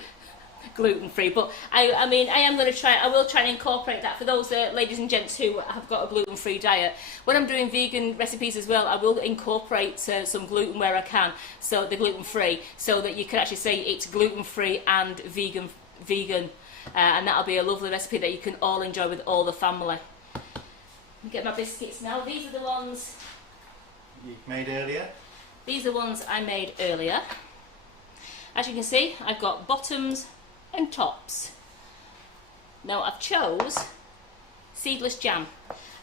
gluten-free, but I mean, I will try and incorporate that for those ladies and gents who have got a gluten-free diet. When I'm doing vegan recipes as well, I will incorporate some gluten where I can, so the gluten-free, so that you can actually say it's gluten-free and vegan, and that'll be a lovely recipe that you can all enjoy with all the family. Let me get my biscuits now. These are the ones you made earlier? These are the ones I made earlier. As you can see, I've got bottoms and tops. Now I've chose seedless jam.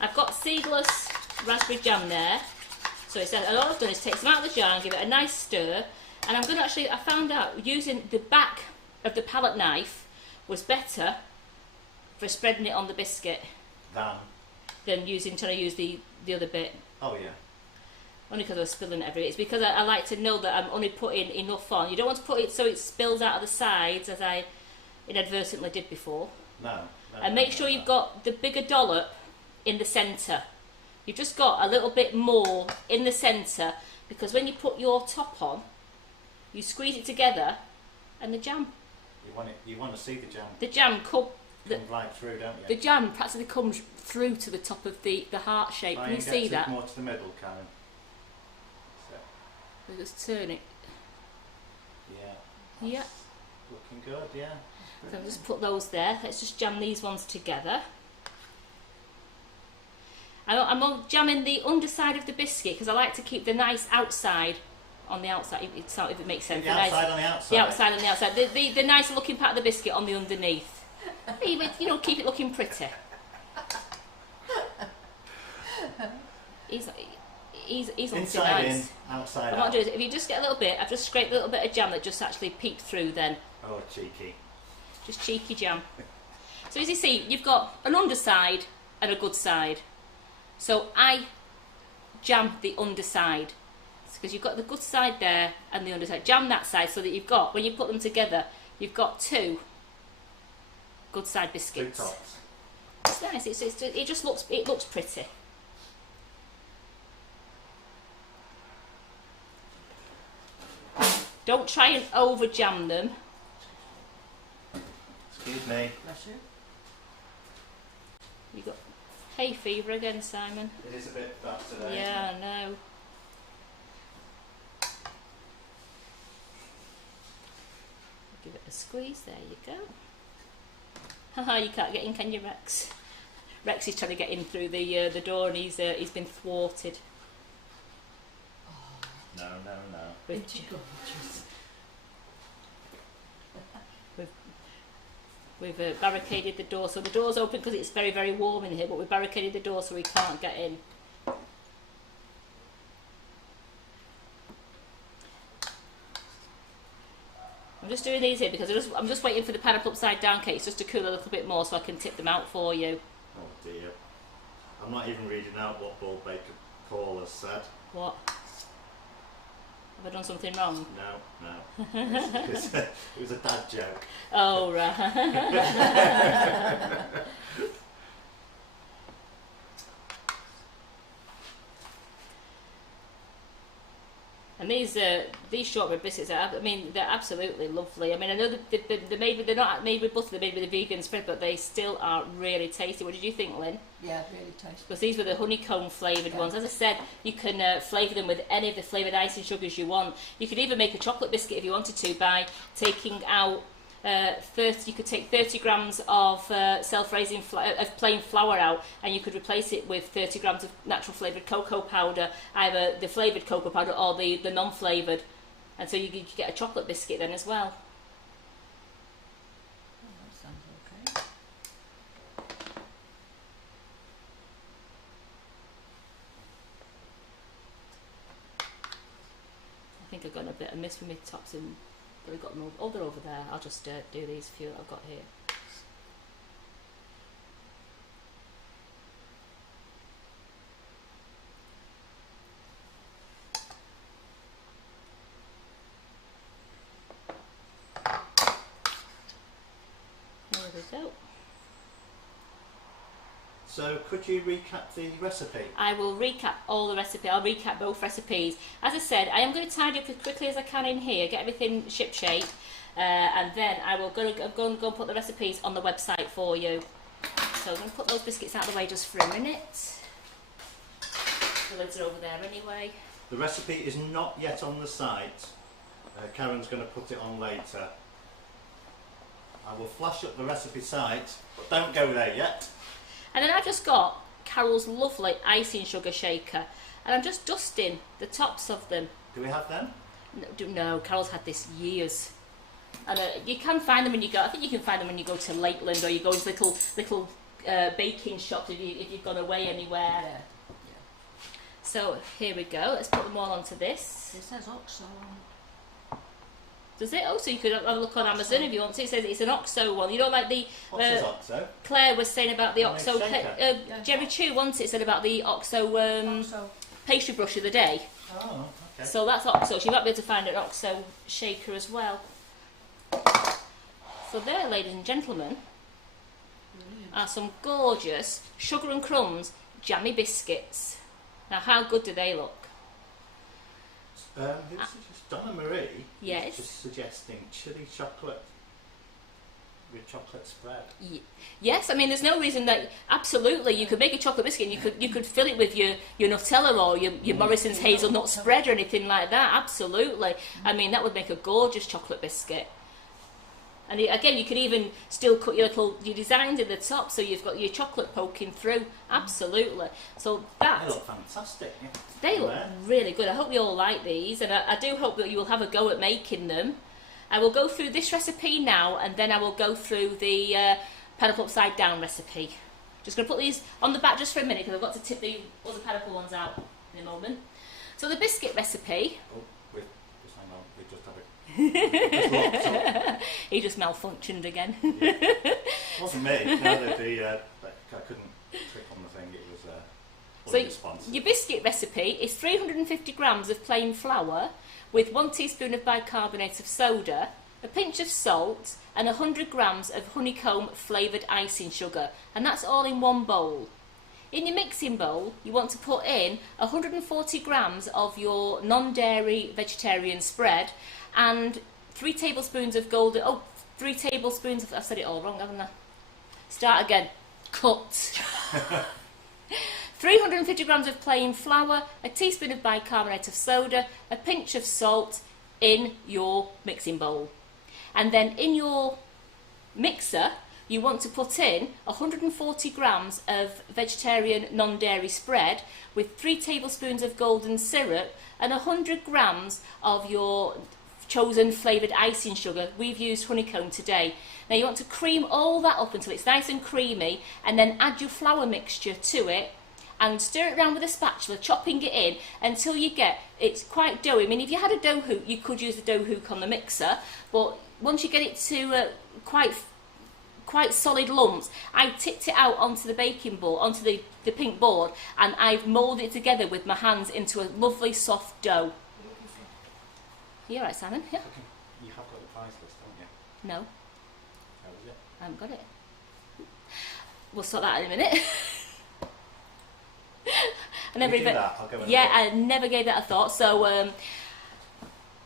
I've got seedless raspberry jam there. So it's, all I've done is take some out of the jar and give it a nice stir. And I'm going to actually, I found out using the back of the palette knife was better for spreading it on the biscuit than trying to use the other bit. Oh yeah. Only because I was spilling it everywhere. It's because I like to know that I'm only putting enough on. You don't want to put it so it spills out of the sides, as I inadvertently did before. No. And make sure you've got the bigger dollop in the centre, You've just got a little bit more in the centre, because when you put your top on, you squeeze it together, and the jam. You want to see the jam. The jam comes right through, don't you? The jam practically comes through to the top of the heart shape. Can you see that? More to the middle, Karen. So. We just turn it. Yeah. Yeah. Looking good, yeah. So I'll just put those there. Let's just jam these ones together. I'm jamming the underside of the biscuit because I like to keep the nice outside on the outside, if it makes sense. The outside on the outside? The outside on the outside. The nice looking part of the biscuit on the underneath. You know, keep it looking pretty. He's looking inside nice. in, outside I'm out. not doing it. If you just get a little bit, I've just scraped a little bit of jam that just actually peeped through then. Oh, cheeky. Just cheeky jam. So as you see, you've got an underside and a good side. So I jam the underside because you've got the good side there and the underside. Jam that side so that you've got, when you put them together, you've got two good side biscuits. Two tops. It's nice. It just looks pretty. Don't try and over jam them. Excuse me. Bless you. You got hay fever again, Simon. It is a bit bad today. Yeah, I know. Give it a squeeze. There you go. Haha, you can't get in, can you, Rex? Rex is trying to get in through the door, and he's been thwarted. No. We've barricaded the door, so the door's open because it's very, very warm in here, but we've barricaded the door so we can't get in. I'm just doing these here because I'm just waiting for the pineapple upside down cakes just to cool a little bit more so I can tip them out for you. Oh dear. I'm not even reading out what Bull Baker Paul has said. What? Have I done something wrong? No. It was a dad joke. Oh, right. And these shortbread biscuits they're absolutely lovely. I mean, I know they're not made with butter, they're made with a vegan spread, but they still are really tasty. What did you think, Lynn? Yeah, really tasty. Because these were the honeycomb flavoured ones. As I said, you can flavour them with any of the flavoured icing sugars you want. You could even make a chocolate biscuit if you wanted to by taking out you could take 30 grams of self-raising of plain flour out, and you could replace it with 30 grams of natural flavoured cocoa powder, either the flavoured cocoa powder or the non-flavoured, and so you get a chocolate biscuit then as well. Oh, that sounds okay. I think I've got a bit of miss with my tops in. We've got them over. Oh, they're over there. I'll just do these few that I've got here. There we go. So could you recap the recipe? I will recap all the recipe. I'll recap both recipes. As I said, I am going to tidy up as quickly as I can in here, get everything shipshape, and then I will go and put the recipes on the website for you. So I'm going to put those biscuits out of the way just for a minute. The lids are over there anyway. The recipe is not yet on the site. Karen's going to put it on later. I will flash up the recipe site, but don't go there yet. And then I've just got Carol's lovely icing sugar shaker, and I'm just dusting the tops of them. Do we have them? No, Carol's had this years. And you can find them when you go. I think you can find them when you go to Lakeland, or you go to little baking shops if you've gone away anywhere. Yeah. So here we go. Let's put them all onto this. It says OXO on it. Does it? Oh, so you could have a look on Amazon if you want to. It says it's an OXO one. You know, like the What is OXO? Claire was saying about the OXO. shaker. Jerry Chew once it said about the OXO OXO. pastry brush of the day. Oh, okay. So that's OXO. So you might be able to find an OXO shaker as well. So there, ladies and gentlemen, Brilliant. are some gorgeous sugar and crumbs Jammy Biscuits. Now, how good do they look? Donna Marie yes. is just suggesting chili chocolate with chocolate spread. Yes, I mean, there's no reason that, absolutely, you could make a chocolate biscuit and you could fill it with your Nutella or your Morrison's hazelnut spread or anything like that, absolutely. I mean, that would make a gorgeous chocolate biscuit. And again, you could even still cut your designs in the top, so you've got your chocolate poking through. Absolutely. So that They look fantastic. Yeah. They look really good. I hope you all like these, and I do hope that you will have a go at making them. I will go through this recipe now, and then I will go through the pineapple upside down recipe. Just going to put these on the back just for a minute because I've got to tip the other pineapple ones out in a moment. So the biscuit recipe. Oh, wait, just hang on. We just have it. Just locked up. He just malfunctioned again. Yeah. It wasn't me. No, I couldn't click on the thing. It was so your biscuit recipe is 350 grams of plain flour with 1 teaspoon of bicarbonate of soda, a pinch of salt, and 100 grams of honeycomb flavoured icing sugar, and that's all in one bowl. In your mixing bowl, you want to put in 140 grams of your non-dairy vegetarian spread and 3 tablespoons of golden... Oh, 3 tablespoons of... I've said it all wrong, haven't I? Start again. Cut. 350 grams of plain flour, a teaspoon of bicarbonate of soda, a pinch of salt in your mixing bowl. And then in your mixer, you want to put in 140 grams of vegetarian non-dairy spread with 3 tablespoons of golden syrup and 100 grams of your chosen flavoured icing sugar. We've used honeycomb today. Now you want to cream all that up until it's nice and creamy, and then add your flour mixture to it and stir it around with a spatula, chopping it in until you get it's quite doughy. I mean, if you had a dough hook, you could use a dough hook on the mixer, but once you get it to quite solid lumps, I tipped it out onto the baking board, onto the pink board, and I've moulded it together with my hands into a lovely soft dough. You alright, Simon? Yeah. Okay. You have got the price list, haven't you? No. How is it? I haven't got it. We'll sort that out in a minute. I never even. I'll go I never gave that a thought. So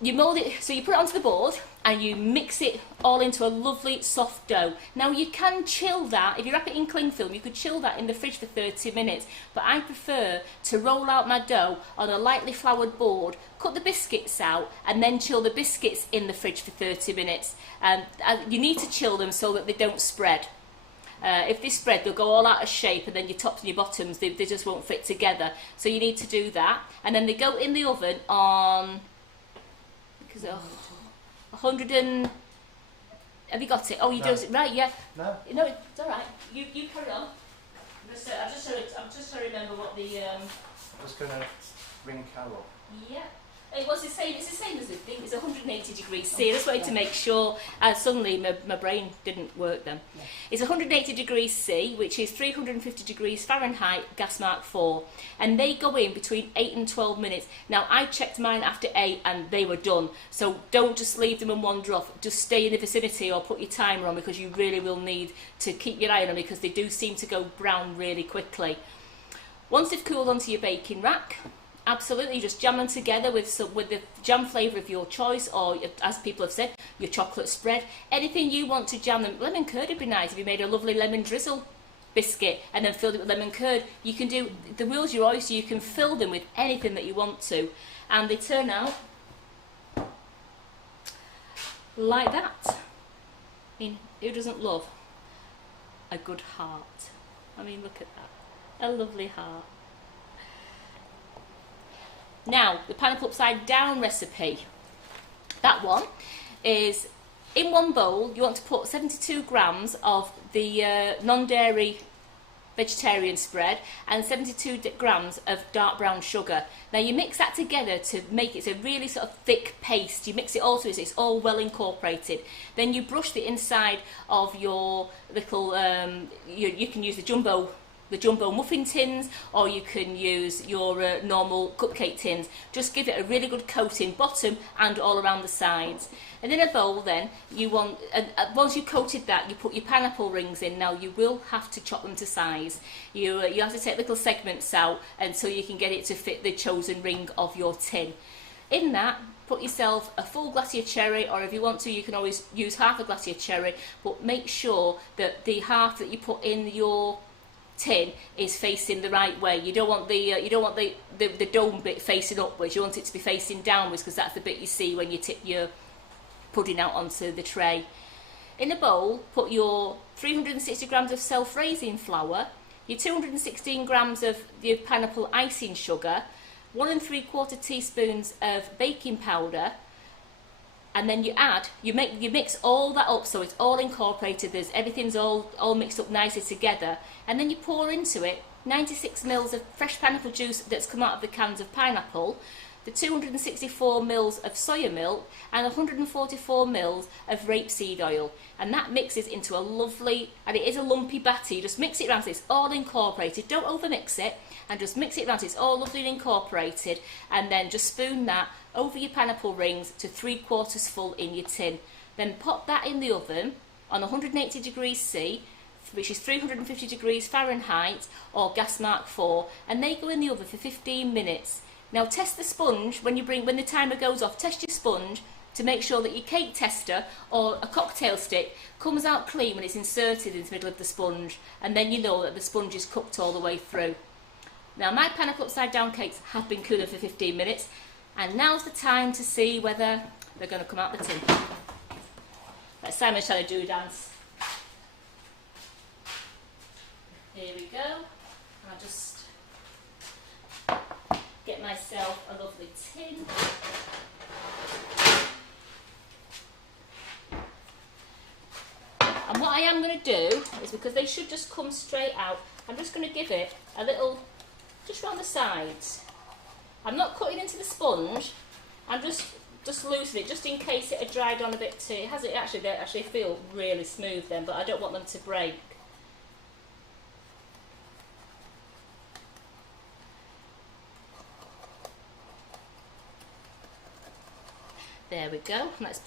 you mould it. So you put it onto the board and you mix it all into a lovely soft dough. Now you can chill that. If you wrap it in cling film, you could chill that in the fridge for 30 minutes. But I prefer to roll out my dough on a lightly floured board, cut the biscuits out, and then chill the biscuits in the fridge for 30 minutes. You need to chill them so that they don't spread. If they spread, they'll go all out of shape, and then your tops and your bottoms, they just won't fit together. So you need to do that. And then they go in the oven on 100 and... Have you got it? Oh, you do it right, yeah. No, it's all right. You carry on. I'm just trying to remember what the... I'm just going to ring Carol. Yeah. It was the same. It's the same as the thing. It's 180 degrees C. I just wanted to make sure. Suddenly, my brain didn't work then. Yeah. It's 180 degrees C, which is 350 degrees Fahrenheit, gas mark 4, and they go in between 8 and 12 minutes. Now, I checked mine after 8, and they were done. So don't just leave them and wander off. Just stay in the vicinity or put your timer on, because you really will need to keep your eye on them, because they do seem to go brown really quickly. Once they've cooled onto your baking rack, absolutely, just jam them together with the jam flavour of your choice, or, as people have said, your chocolate spread. Anything you want to jam them. Lemon curd would be nice if you made a lovely lemon drizzle biscuit and then filled it with lemon curd. You can do, the world's your oyster, you can fill them with anything that you want to. And they turn out like that. I mean, who doesn't love a good heart? I mean, look at that. A lovely heart. Now, the pineapple upside down recipe. That one is, in one bowl, you want to put 72 grams of the non-dairy vegetarian spread and 72 grams of dark brown sugar. Now you mix that together to make it a really sort of thick paste. You mix it all so it's all well incorporated. Then you brush the inside of your little, you can use the jumbo the jumbo muffin tins, or you can use your normal cupcake tins. Just give it a really good coating, bottom and all around the sides. And in a bowl then, you want, once you've coated that, you put your pineapple rings in. Now you will have to chop them to size. You have to take little segments out until you can get it to fit the chosen ring of your tin. In that, put yourself a full glass of cherry, or if you want to, you can always use half a glass of cherry, but make sure that the half that you put in your tin is facing the right way. You don't want the dome bit facing upwards. You want it to be facing downwards, because that's the bit you see when you tip your pudding out onto the tray. In a bowl, put your 360 grams of self-raising flour, your 216 grams of your pineapple icing sugar, 1 3/4 teaspoons of baking powder, and then you mix all that up so it's all incorporated. Everything's all mixed up nicely together, and then you pour into it 96 ml of fresh pineapple juice that's come out of the cans of pineapple, the 264 ml of soya milk, and 144 ml of rapeseed oil, and that mixes into a lovely, and it is a lumpy batter. You just mix it around so it's all incorporated. Don't overmix it, and just mix it around so it's all lovely and incorporated, and then just spoon that over your pineapple rings to 3/4 full in your tin. Then pop that in the oven on 180 degrees C, which is 350 degrees Fahrenheit, or gas mark 4, and they go in the oven for 15 minutes. Now test the sponge when the timer goes off. Test your sponge to make sure that your cake tester or a cocktail stick comes out clean when it's inserted in the middle of the sponge, and then you know that the sponge is cooked all the way through. Now my pineapple upside down cakes have been cooling for 15 minutes, and now's the time to see whether they're going to come out the tin. Like Simon's trying to do a dance. Here we go. I'll just get myself a lovely tin. And what I am going to do is, because they should just come straight out, I'm just going to give it a little, just round the sides. I'm not cutting into the sponge, I'm just loosening it, just in case it had dried on a bit too. They actually feel really smooth then, but I don't want them to break. There we go. Let's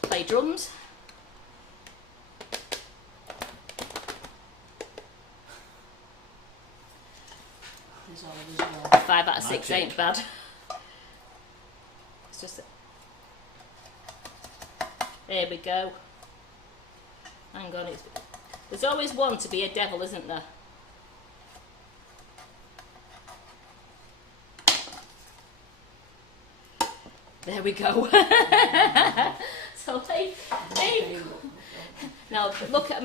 play drums. There's all of these well. 5 out of 6 ain't bad. It's just there we go. Hang on, there's always one to be a devil, isn't there? There we go. So they now look at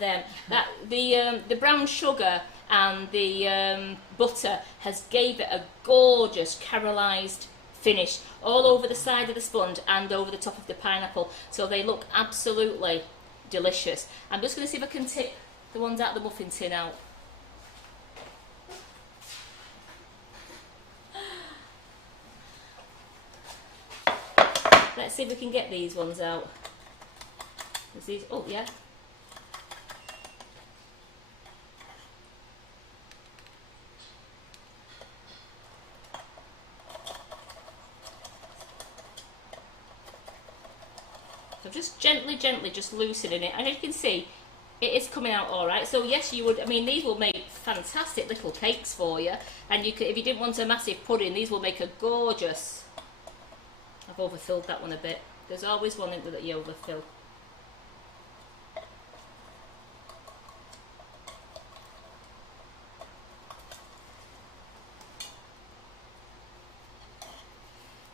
them. That the brown sugar and the butter has gave it a gorgeous caramelized finish all over the side of the sponge and over the top of the pineapple. So they look absolutely delicious. I'm just going to see if I can tip the ones out of the muffin tin out. Let's see if we can get these ones out. These, oh yeah. So just gently just loosening it, and as you can see, it is coming out all right. So yes, you would. I mean, these will make fantastic little cakes for you, and you could, if you didn't want a massive pudding, these will make a gorgeous. I've overfilled that one a bit. There's always one that you overfill.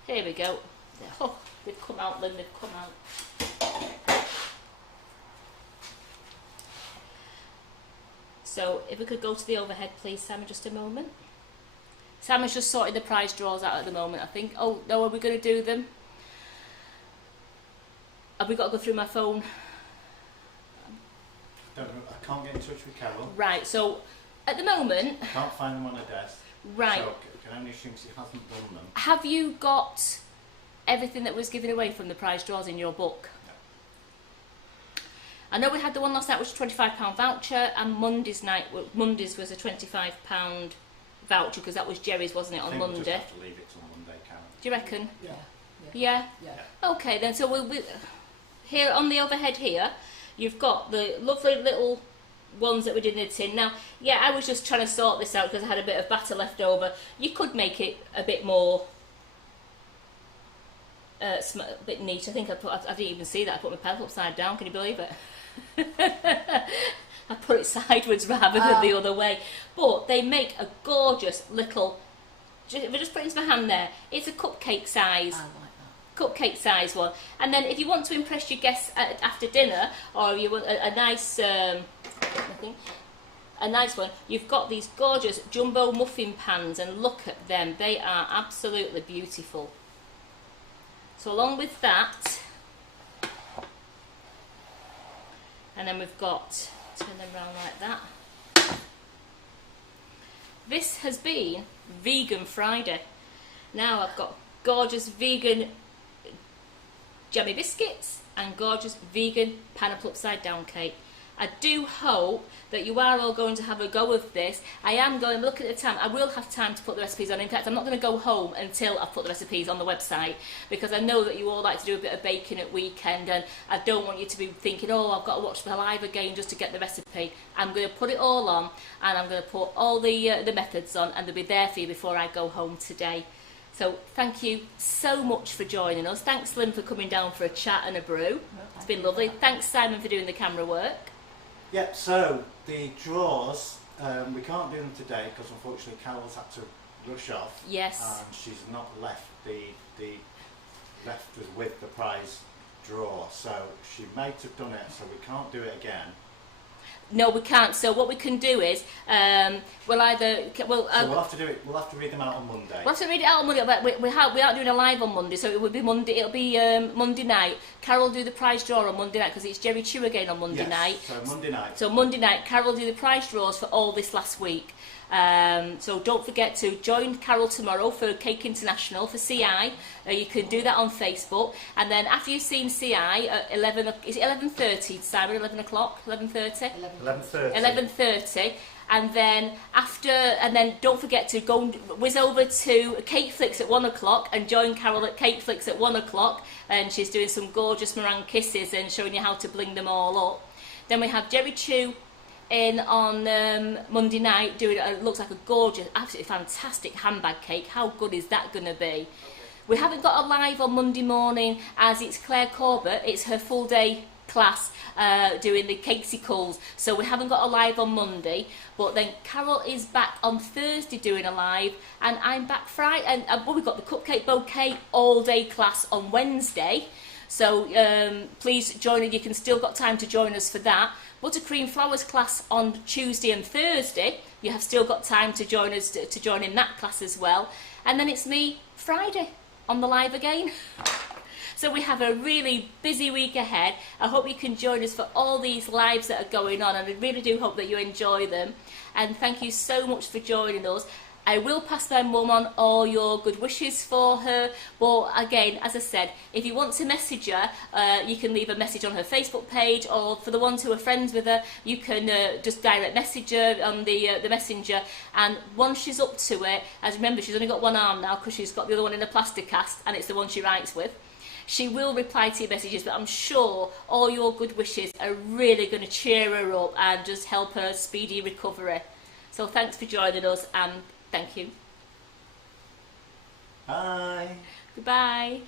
Here we go. Oh, they've come out, Lynn, they've come out. So if we could go to the overhead, please, Sam, just a moment. Sam has just sorted the prize draws out at the moment, I think. Oh, no, are we going to do them? Have we got to go through my phone? Don't know, I can't get in touch with Carol. Right, so at the moment... I can't find them on her desk. Right. So I can only assume she hasn't done them. Have you got everything that was given away from the prize draws in your book? I know we had the one last night, which was a £25 voucher, and Monday's was a £25 voucher, because that was Jerry's, wasn't it, on Monday? We'll just have to leave it till Monday, Karen. Do you reckon? Yeah. Yeah? Okay, then, so we'll be... Here, on the overhead here, you've got the lovely little ones that we did in the tin. Now, yeah, I was just trying to sort this out because I had a bit of batter left over. You could make it a bit more... a bit neat. I think I didn't even see that. I put my pedal upside down. Can you believe it? I put it sideways rather than the other way. But they make a gorgeous little... If I just put it into my hand there, it's a cupcake size. I like that. Cupcake size one. And then if you want to impress your guests after dinner, or you want a nice... a nice one, you've got these gorgeous jumbo muffin pans, and look at them. They are absolutely beautiful. So along with that, and then we've got, turn them around like that. This has been Vegan Friday. Now I've got gorgeous vegan jammy biscuits and gorgeous vegan pineapple upside down cake. I do hope that you are all going to have a go of this. I am going, look at the time, I will have time to put the recipes on. In fact, I'm not going to go home until I've put the recipes on the website, because I know that you all like to do a bit of baking at weekend, and I don't want you to be thinking, oh, I've got to watch the live again just to get the recipe. I'm going to put it all on, and I'm going to put all the methods on, and they'll be there for you before I go home today. So thank you so much for joining us. Thanks, Lynn, for coming down for a chat and a brew. It's been lovely. Thanks, Simon, for doing the camera work. Yep, so the drawers, we can't do them today because unfortunately Carol's had to rush off. Yes. And she's not left left us with the prize drawer, so she might have done it, so we can't do it again. No, we can't. So what we can do is, we'll either... we'll have to do it. We'll have to read them out on Monday. We'll have to read it out on Monday, but we aren't doing a live on Monday, so it will be Monday. It'll be Monday night. Carol will do the prize draw on Monday night, because it's Jerry Chew again on Monday night. So Monday night. So Monday night, Carol will do the prize draws for all this last week. So don't forget to join Carol tomorrow for Cake International for CI. You can do that on Facebook, and then after you've seen CI at 11, is it 11:30? Simon, 11 o'clock, 11:30. 11:30. 11:30. And then don't forget to go and whiz over to Cake Flicks at 1 o'clock and join Carol at Cake Flicks at 1 o'clock. And she's doing some gorgeous meringue kisses and showing you how to bling them all up. Then we have Jerry Chew in on Monday night doing it looks like a gorgeous, absolutely fantastic handbag cake. How good is that going to be? We haven't got a live on Monday morning, as it's Claire Corbett. It's her full day class doing the cakesicles, so we haven't got a live on Monday. But then Carol is back on Thursday doing a live, and I'm back Friday, and we've got the cupcake bouquet all day class on Wednesday. So please join us. You can still got time to join us for that. Buttercream flowers class on Tuesday and Thursday. You have still got time to join us to join in that class as well. And then it's me Friday on the live again. So we have a really busy week ahead. I hope you can join us for all these lives that are going on, and I really do hope that you enjoy them. And thank you so much for joining us. I will pass my mum on all your good wishes for her, but again, as I said, if you want to message her, you can leave a message on her Facebook page, or for the ones who are friends with her, you can just direct message her on the messenger. And once she's up to it, as remember, she's only got one arm now because she's got the other one in a plaster cast, and it's the one she writes with. She will reply to your messages, but I'm sure all your good wishes are really going to cheer her up and just help her speedy recovery. So thanks for joining us, and thank you. Bye. Goodbye.